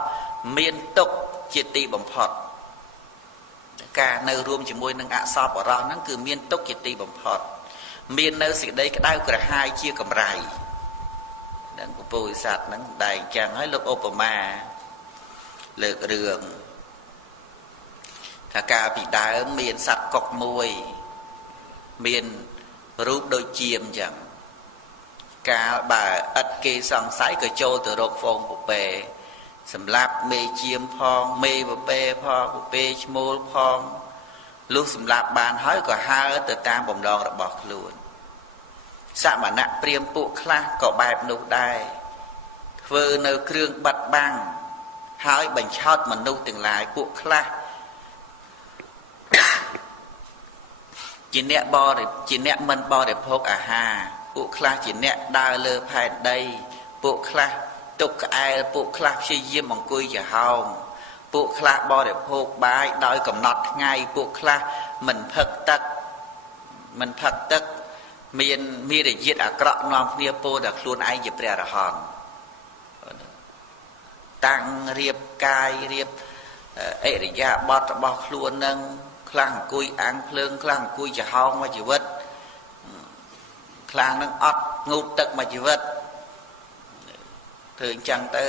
miền tục chia ti bầm phật cả nơi rùm chỉ môi nâng ạ sao bỏ ra nó cứ miên tốc chỉ ti bầm phật miên nơi sự đây cái đau cả hai chia cầm rài đang có bồi sạt nó đầy chẳng hay lúc Obama lược đường cả bị đá miên sạt cọc môi miên rút đôi chiêm chẳng cả bà ất kê song sái cờ trâu từ rộp phong của bề សម្រាប់មេជាមផងមេបពេផងបពេឈ្មោលផងលុះសម្រាប់បានហើយក៏ហើទៅតាមបំណងរបស់ខ្លួនសមណៈព្រាហ្មណ៍ពួកខ្លះក៏បែបនោះដែរធ្វើនៅគ្រឿងបិទបាំងហើយបញ្ឆោតមនុស្សទាំងឡាយពួកខ្លះជាអ្នកមិនបរិភោគអាហារពួកខ្លះជាអ្នកដើរលើផែនដីពួកខ្លះទុកក្អែលពួកខ្លះព្យាយាមអង្គុយជាហោងពួកខ្លះបរិភោគបាយដោយកំណត់ថ្ងៃពួកខ្លះមិនផឹកទឹកមានរយាតអាក្រក់នាំគ្នាពោលតែខ្លួនឯងជាព្រះអរហន្តតាំងរៀបកាយរៀបអិរិយាបថរបស់ខ្លួននឹងខ្លះអង្គុយអាំងភ្លើងខ្លះអង្គុយចំហោងមួយជីវិតខ្លះនឹងអត់ងូតទឹកមួយជីវិតធ្វើអញ្ចឹងទៅ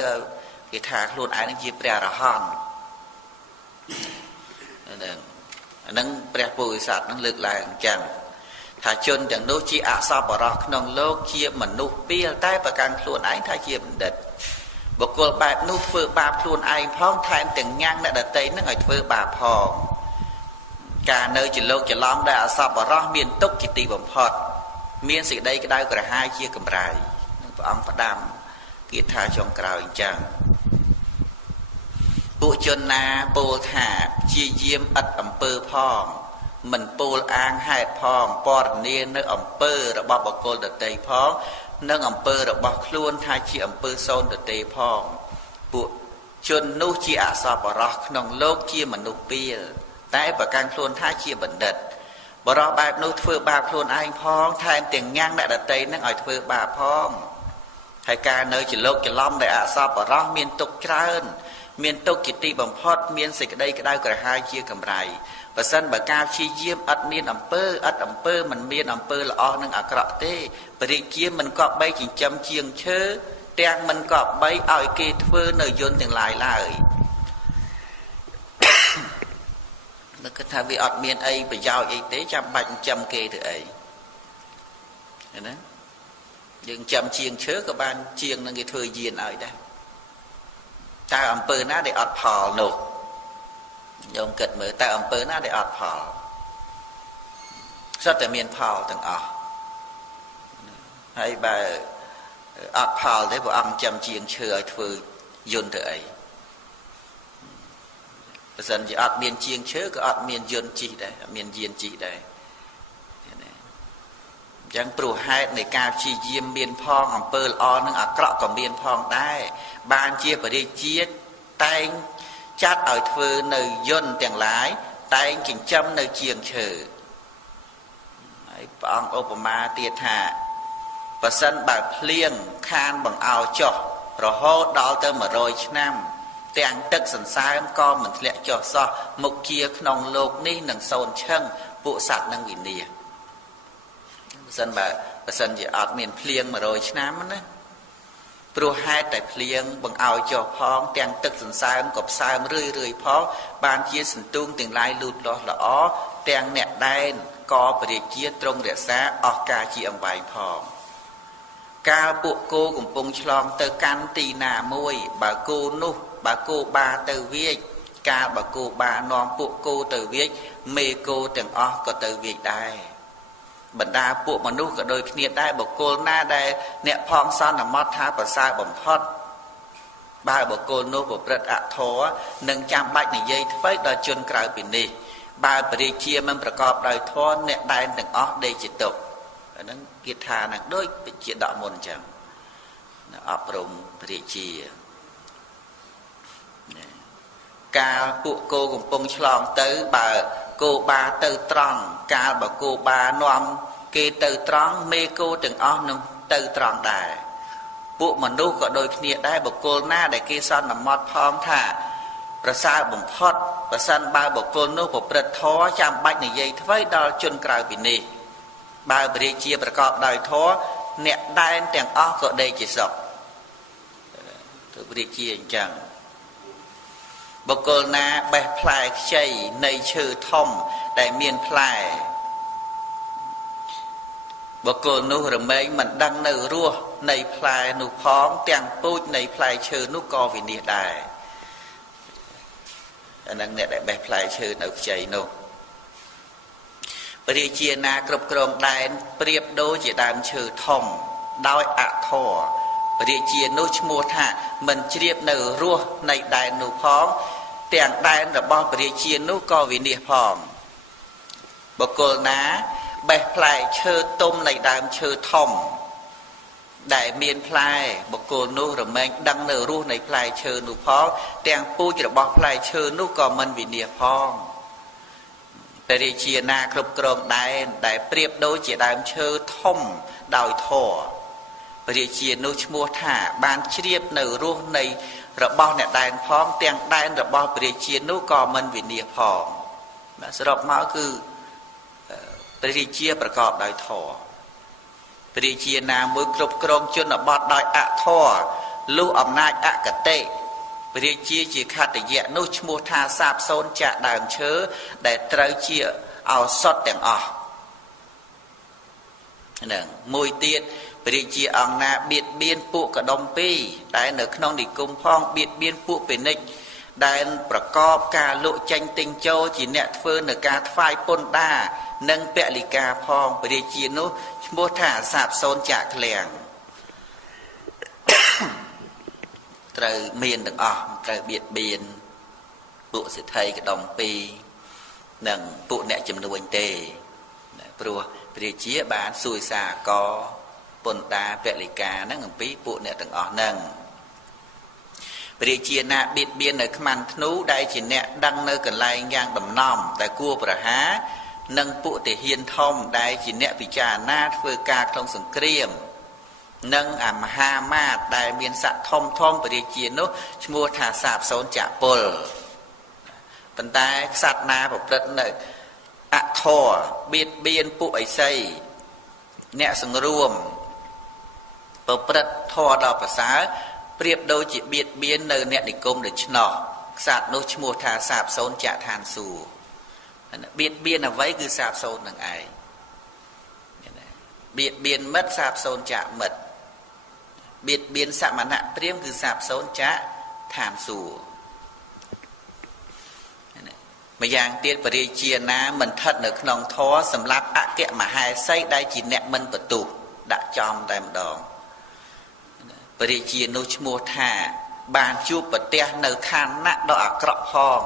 គេថាខ្លួនឯងនឹងជាព្រះអរហន្តហ្នឹងព្រះពោធិសត្វនឹងលើកឡើងអញ្ចឹងថាជនទាំងនោះជាអសប្បុរសក្នុងលោកជាមនុស្សពីលតែប្រកាន់ខ្លួនឯងថាជាបណ្ឌិតបុគ្គលបែបនោះធ្វើបាបខ្លួនឯងផងថែមទាំងញ៉ាំងអ្នកដទៃនឹងឲ្យធ្វើបាបផងការនៅជាលោកច្រឡំដែលអសប្បុរសមានទុក្ខជាទីបំផុតមានសេចក្តីក្តៅក្រហាយជាកម្រៃនឹងព្រះអង្គផ្ដាំគាថាចុងក្រោយអញ្ចឹងពួកជនណាពោលថាព្យាយាមឥតអំពើផងមិនពោលអាងហេតុផងពរនានៅអំពើរបស់បុគ្គលដទៃផងនិងអំពើរបស់ខ្លួនថាជាអំពើសូន្យទទេផងពួកជននោះជាអសប្បុរសក្នុងលោកជាមនុស្សពីលតែប្រកាន់ខ្លួនថាជាបណ្ឌិតបរិបបែបនោះធ្វើបាបខ្លួនឯងផងថែមទាំងញ៉ាំងអ្នកដទៃនឹងឲ្យធ្វើបាបផងហើយការនៅជាលោកច្រឡំដែលអសប្បុរសមានទុក្ខច្រើនមានទុក្ខជាទីបំផុតមានសេចក្តីក្តៅក្រហាយជាកម្រៃបើសិនបើការព្យាយាមឥតមានអំពើមិនមានអំពើល្អនិងអាក្រក់ទេបរិជាមិនក៏បីចិញ្ចឹមជាងឈើទាំងមិនក៏បីឲ្យគេធ្វើនៅយន្តទាំងឡាយឡើយនឹកថាវាអត់មានអីប្រយោជន៍អីទេចាំបាច់ចិញ្ចឹមគេទៅអីឃើញណាយើងចិញ្ចឹមជាងឈើក៏បានជាងនឹងគេធ្វើយានឲ្យដែរតើអំពើណាដែលអត់ផលនោះញោមគិតមើលតើអំពើណាដែលអត់ផលសុទ្ធតែមានផលទាំងអស់ហើយបើអត់ផលទេព្រះអង្គចាំជាងឈើឲ្យធ្វើយន្តទៅអីបើសិនជាអត់មានជាងឈើក៏អត់មានយន្តជិះដែរអត់មានយានជិះដែរអញ្ចឹងព្រោះហេតុនៃការព្យាយាមមានផងអំពើល្អនិងអាក្រក់ក៏មានផងដែរបានជាបរិជាតែងចាត់ឲ្យធ្វើនៅយន្តទាំងឡាយតែងចិញ្ចឹមនៅជាងឈើហើយព្រះអង្គឧបមាទៀតថាបើសិនបើភ្លៀងខានបង្អោចុះរហូតដល់ទៅ100ឆ្នាំទាំងទឹកសន្សើមក៏មិនធ្លាក់ចុះសោះមុខជាក្នុងលោកនេះនឹងសូន្យឈឹងពួកសត្វនឹងវិនាសបើសិនជាអត់មានភ្លៀង100ឆ្នាំណាព្រោះហេតុតែភ្លៀងបង្អោចុះផងទាំងទឹកសន្សើមក៏ផ្សើមរឿយផងបានជាសន្ទូងទាំងឡាយលូតលាស់ល្អទាំងអ្នកដែនក៏បរិជាទ្រង់រក្សាអស់ការជាអង្វែងផងកាលពួកគោកំពុងឆ្លងទៅកាន់ទីណាមួយបើគោបាទៅវាចកាលបើគោបានាំពួកគោទៅវាចមេគោទាំងអស់ក៏ទៅវាចដែរបណ្ដាពួកមនុស្សក៏ដូចគ្នាដែរបុគ្គលណាដែលអ្នកផងសន្មតថាប្រសើរបំផុតបើបុគ្គលនោះប្រព្រឹត្តអធម៌នឹងចាំបាច់និយាយថ្មីដល់ជនក្រៅពីនេះបើបរិជាមិនប្រកបដោយធម៌អ្នកដែនទាំងអស់ដេកជាទុក្ខអាហ្នឹងគេថានឹងដូចជាដកមុនអញ្ចឹងអប់រំបរិជាកាលពួកគោកំពុងឆ្លងទៅបើគោបាទៅត្រង់កាលបើគោបានាំគេទៅត្រង់មេគោទាំងអស់នឹងទៅត្រង់ដែរពួកមនុស្សក៏ដូចគ្នាដែរបុគ្គលណាដែលគេសន្មតផងថាប្រសើរបំផុតប្រសិនបើបុគ្គលនោះប្រព្រឹត្តធម៌ចាំបាច់និយាយថ្មីដល់ជនក្រៅពីនេះបើបរិជាប្រកបដោយធម៌អ្នកដែនទាំងអស់ក៏ដេកជាសុខទៅបរិជាអញ្ចឹងបុគ្គលណាបេះផ្លែខ្ចីនៃឈើធំដែលមានផ្លែបុគ្គលនោះរមែងមិនដឹងនៅរស់ នៃផ្លែនោះផងទាំងពូជនៃផ្លែឈើនោះក៏វិនិច្ឆ័យដែរអានឹងអ្នកដែលបេះផ្លែឈើនៅខ្ចីនោះព្រះរាជាណាគ្រប់គ្រងដែនប្រៀបដូចជាដើមឈើធំដោយអធរព្រះរាជានោះឈ្មោះថាមិនជ្រាបនៅរសនៃដែននោះផងទាំងដែនរបស់ព្រះរាជានោះក៏វិនិច្ឆ័យផងបុគ្គលណាបេះផ្លែឈើទុំនៃដើមឈើធំដែលមានផ្លែបុគ្គលនោះរមែងដឹងនៅរសនៃផ្លែឈើនោះផងទាំងពូជរបស់ផ្លែឈើនោះក៏មិនវិនិច្ឆ័យផងព្រះរាជាណាគ្រប់គ្រងដែនដែលប្រៀបដូចជាដើមឈើធំដោយធម៌ព្រះរាជានោះឈ្មោះថាបានជ្រាបនៅរសនៃរបស់អ្នកដែនផងទាំងដែនរបស់ព្រះរាជានោះក៏មិនវិនិច្ឆ័យផងសរុបមកគឺព្រះរាជាប្រកបដោយធម៌ព្រះរាជាណាមួយគ្រប់គ្រងជនបទដោយអធម៌លុះអំណាចអកតេព្រះរាជាជាខត្តយៈនោះឈ្មោះថាសាបសូន្យចាក់ដើមឈើដែលត្រូវជាឱសថទាំងអស់ហ្នឹងមួយទៀតព្រះរាជាអង្គណាបៀតបៀនពួកកដុំពីរដែលនៅក្នុងនិគមផងបៀតបៀនពួកពាណិជ្ជដែលប្រកបការលក់ចេញទិញចូលជាអ្នកធ្វើនៅការថ្វាយពន្ធដារនិងពលិកាផងព្រះរាជានោះឈ្មោះថាសាបសូន្យចាក់ឃ្លាំងត្រូវមានទាំងអស់ត្រូវបៀតបៀនពួកសេដ្ឋីកដុំពីរនិងពួកអ្នកចំនួនទេព្រោះព្រះរាជាបានសួយសារកពន្ធដារពលិកាហ្នឹងអំពីពួកអ្នកទាំងអស់ហ្នឹងព្រះរាជាណាបៀតបៀននៅខ្មាន់ធ្នូដែលជាអ្នកដឹងនៅកន្លែងយ៉ាងដំណំដែលគួរប្រហារនិងពួកទាហានធំដែលជាអ្នកពិចារណាធ្វើការក្នុងសង្គ្រាមនិងអាមហាមាត្រដែលមានស័ក្តិធំធំព្រះរាជានោះឈ្មោះថាសាបសូន្យចាក់ពលប៉ុន្តែក្សត្រណាប្រព្រឹត្តនៅអធម៌បៀតបៀនពួកឥសីអ្នកសង្រួមប្រព្រឹត្តធម៌ដល់ប្រសើរប្រៀបដូចជាបៀតបៀននៅអ្នកនិគមដូច្នោះក្សត្រនោះឈ្មោះថាសាបសូន្យចាក់ឋានសួគ៌បៀតបៀនអ្វីគឺសាបសូន្យនឹងឯងបៀតបៀនមិត្តសាបសូន្យចាក់មិត្តបៀតបៀនសមណៈព្រាហ្មណ៍គឺសាបសូន្យចាក់ឋានសួគ៌ម្យ៉ាងទៀតព្រះរាជាណាមិនស្ថិតនៅក្នុងធម៌សម្រាប់អគ្គមហេសីដែលជាអ្នកមិនបន្ទុះដាក់ចំតែម្ដងព្រះរាជានោះឈ្មោះថាបានជួបប្រទះនៅឋានៈដ៏អាក្រក់ផង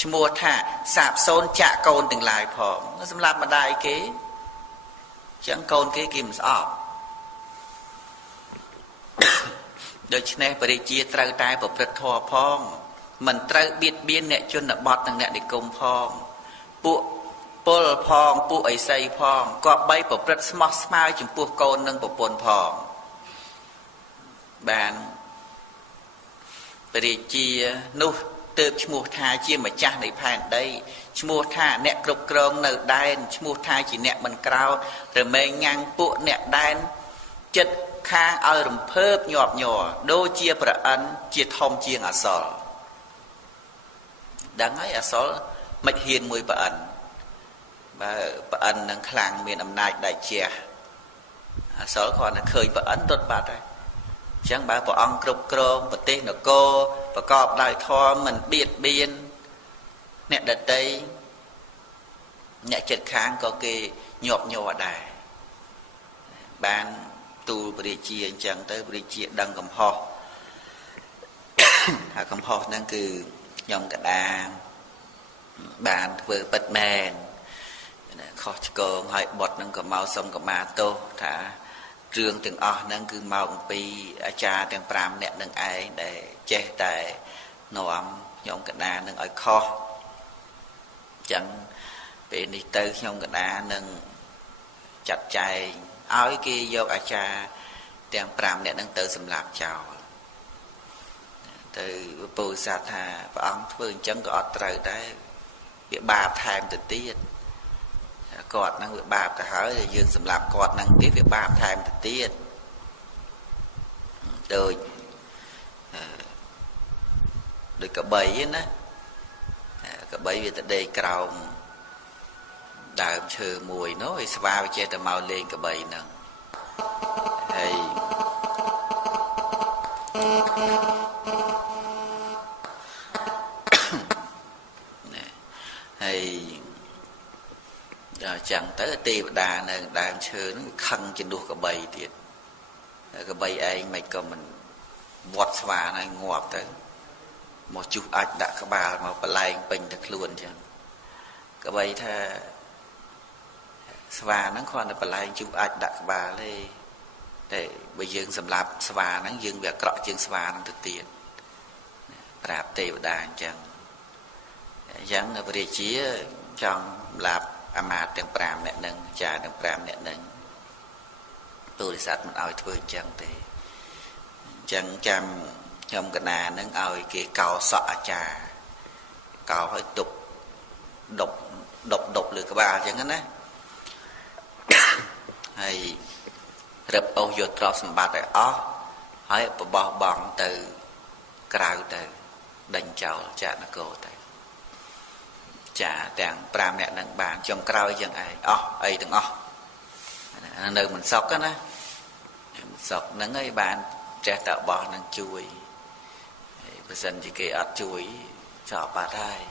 ឈ្មោះថាសាបសូន្យចាក់កូនទាំងឡាយផងសម្រាប់ម្ដាយគេចឹងកូនគេមិនស្អប់ដូច្នេះព្រះរាជាត្រូវតែប្រព្រឹត្តធម៌ផងមិនត្រូវបៀតបៀនអ្នកជនបទនិងអ្នកនិគមផងពួកពលផងពួកឥសីផងគប្បីប្រព្រឹត្តស្មោះស្មៅចំពោះកូននិងប្រពន្ធផងបានព្រះរាជានោះទើបឈ្មោះថាជាម្ចាស់នៃផែនដីឈ្មោះថាអ្នកគ្រប់គ្រងនៅដែនឈ្មោះថាជាអ្នកមិនក្រោធរមែងញ៉ាំងពួកអ្នកដែនចិត្តខាងឲ្យរំភើបញាប់ញ័រដូចជាប្រអិនជាធំជាងអសរដឹងហើយអសរមិនហ៊ានមួយប្រអិនបើប្រអិននឹងខ្លាំងមានអំណាចដៃជះអសរគ្រាន់តែឃើញប្រអិនរត់បាត់ហើយអញ្ចឹងបើព្រះអង្គគ្រប់គ្រងប្រទេសនគរប្រកបដោយធម៌មិនបៀតបៀនអ្នកដតីអ្នកចិត្តខាងក៏គេញាប់ញ័រដែរបានទូលព្រះរាជាអញ្ចឹងទៅព្រះរាជាដឹងកំហុសថាកំហុសហ្នឹងគឺខ្ញុំកដាបានធ្វើពិតមែនខុសឆ្គងហើយបុតហ្នឹងក៏មកសុំកម្មាទោសថារឿងទាំងអស់ហ្នឹងគឺមកអំពីអាចារ្យទាំង5នាក់នឹងឯងដែលចេះតែនាំខ្ញុំកដានឹងឲ្យខុសអញ្ចឹងពេលនេះទៅខ្ញុំកដានឹងចាត់ចែងឲ្យគេយកអាចារ្យទាំង5នាក់ហ្នឹងទៅសម្លាប់ចោលទៅពោលសត្វថាព្រះអង្គធ្វើអញ្ចឹងក៏អត់ត្រូវដែរវាបាបថែមទៅទៀតគាត់ហ្នឹងវាបាបទៅហើយយើងសម្លាប់គាត់ហ្នឹងទៀតវាបាបថែមទៅទៀតដូចកបីណាកបីវាទៅដេកក្រោមដើមឈើមួយនោះឯស្វាវាចេះតែមកលេងកបីហ្នឹងហើយ hay chẳng tới tì đà này đang chơi nó khăn trên đuôi cả bầy thiệt cái bầy ấy mày cầm mình vọt xòa này ngọt tới một chút ạch đã các bà mà bà lại bình thật luôn chứ cái bầy tha xòa nó còn là bà lại chút ạch đã các bà lên để bây giờ sầm lạp xòa nó dừng việc cọ chương xòa nó thực tiễn rạp tì đà chẳng chẳng ở đây chỉ trong lạp mà tiếng pram nè nâng trà tiếng pram nè nâng tôi sát mình ao thôi chẳng thế chẳng chăm trong cái nào nâng ao cái cầu sọ trà cầu hơi đục đục lừa các bà chẳng á hay rập ô vô trò sầm bát rồi hỏi bỏ bỏng từ cào từ đánh chào chả nó cổ từ chả đảng pram nè nâng bàn trong cào chẳng ai ấy từng nơi mình sọc á nè sọc nâng ấy bàn trẻ tạo bỏ nâng chui bây giờ chỉ kể ắt chui cho bà thai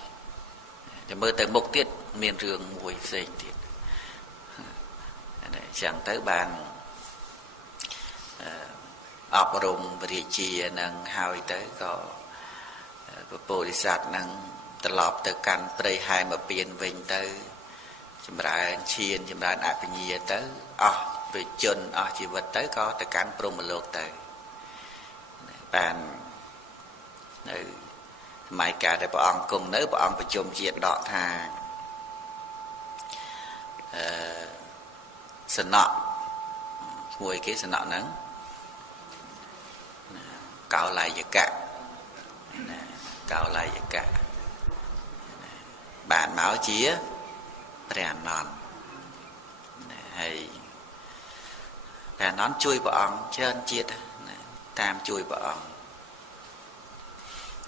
để mơ tới mục tiết miền rừng mùi dây tiết chẳng tới bàn ọc rùng và địa chỉ nâng hào tới có bồ đi sạch nângตลอดtới căn prey hai mà biển vinh tới chìm ra chiên chìm ra đại phi nhia tới về chân chỉ vật tới có tới căn prom một lột tới bàn mày cả để bọn cùng nếu bọn phải chôm chuyện đọ thà sân nọ mùi cái sân nọ nắng cạo lại giật cả cạo lại giật cả bạn máu chía rèn non hay rèn nón chui bọn trên chiết tam chui bọn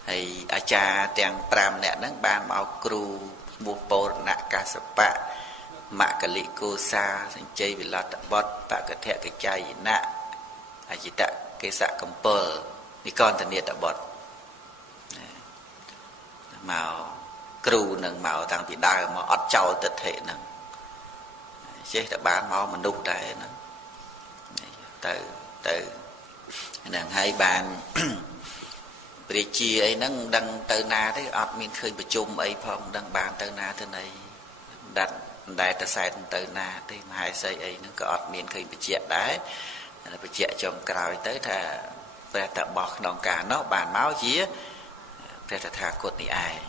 hay cha tiếng pram nè nắng ban máu cừu mua bột nạ cá sập bạ mạ cả lị cô sa sinh chơi vì lọt bọt bạ cả thẹn cái chai nạ chỉ tạ cái sạ cầm pơ đi con thân nhiệt tạ bọt màu cừu nâng màu thằng bị đau mà ọt trâu tật hệ nâng chế đã bán máu mình đúc đấy nâng từ nâng hai bàn bị chia ấy nâng đăng từ na đấy ọt mình khơi bị chung ấy phong đăng bàn từ na thế này đặt đại ta sai từ na thế mà hai xây ấy nó có ọt mình khơi bị chẹt đấy là bị chẹt trong cào tới thà về ta bọc đồng cả nó bàn máu chia về ta thà cột này ai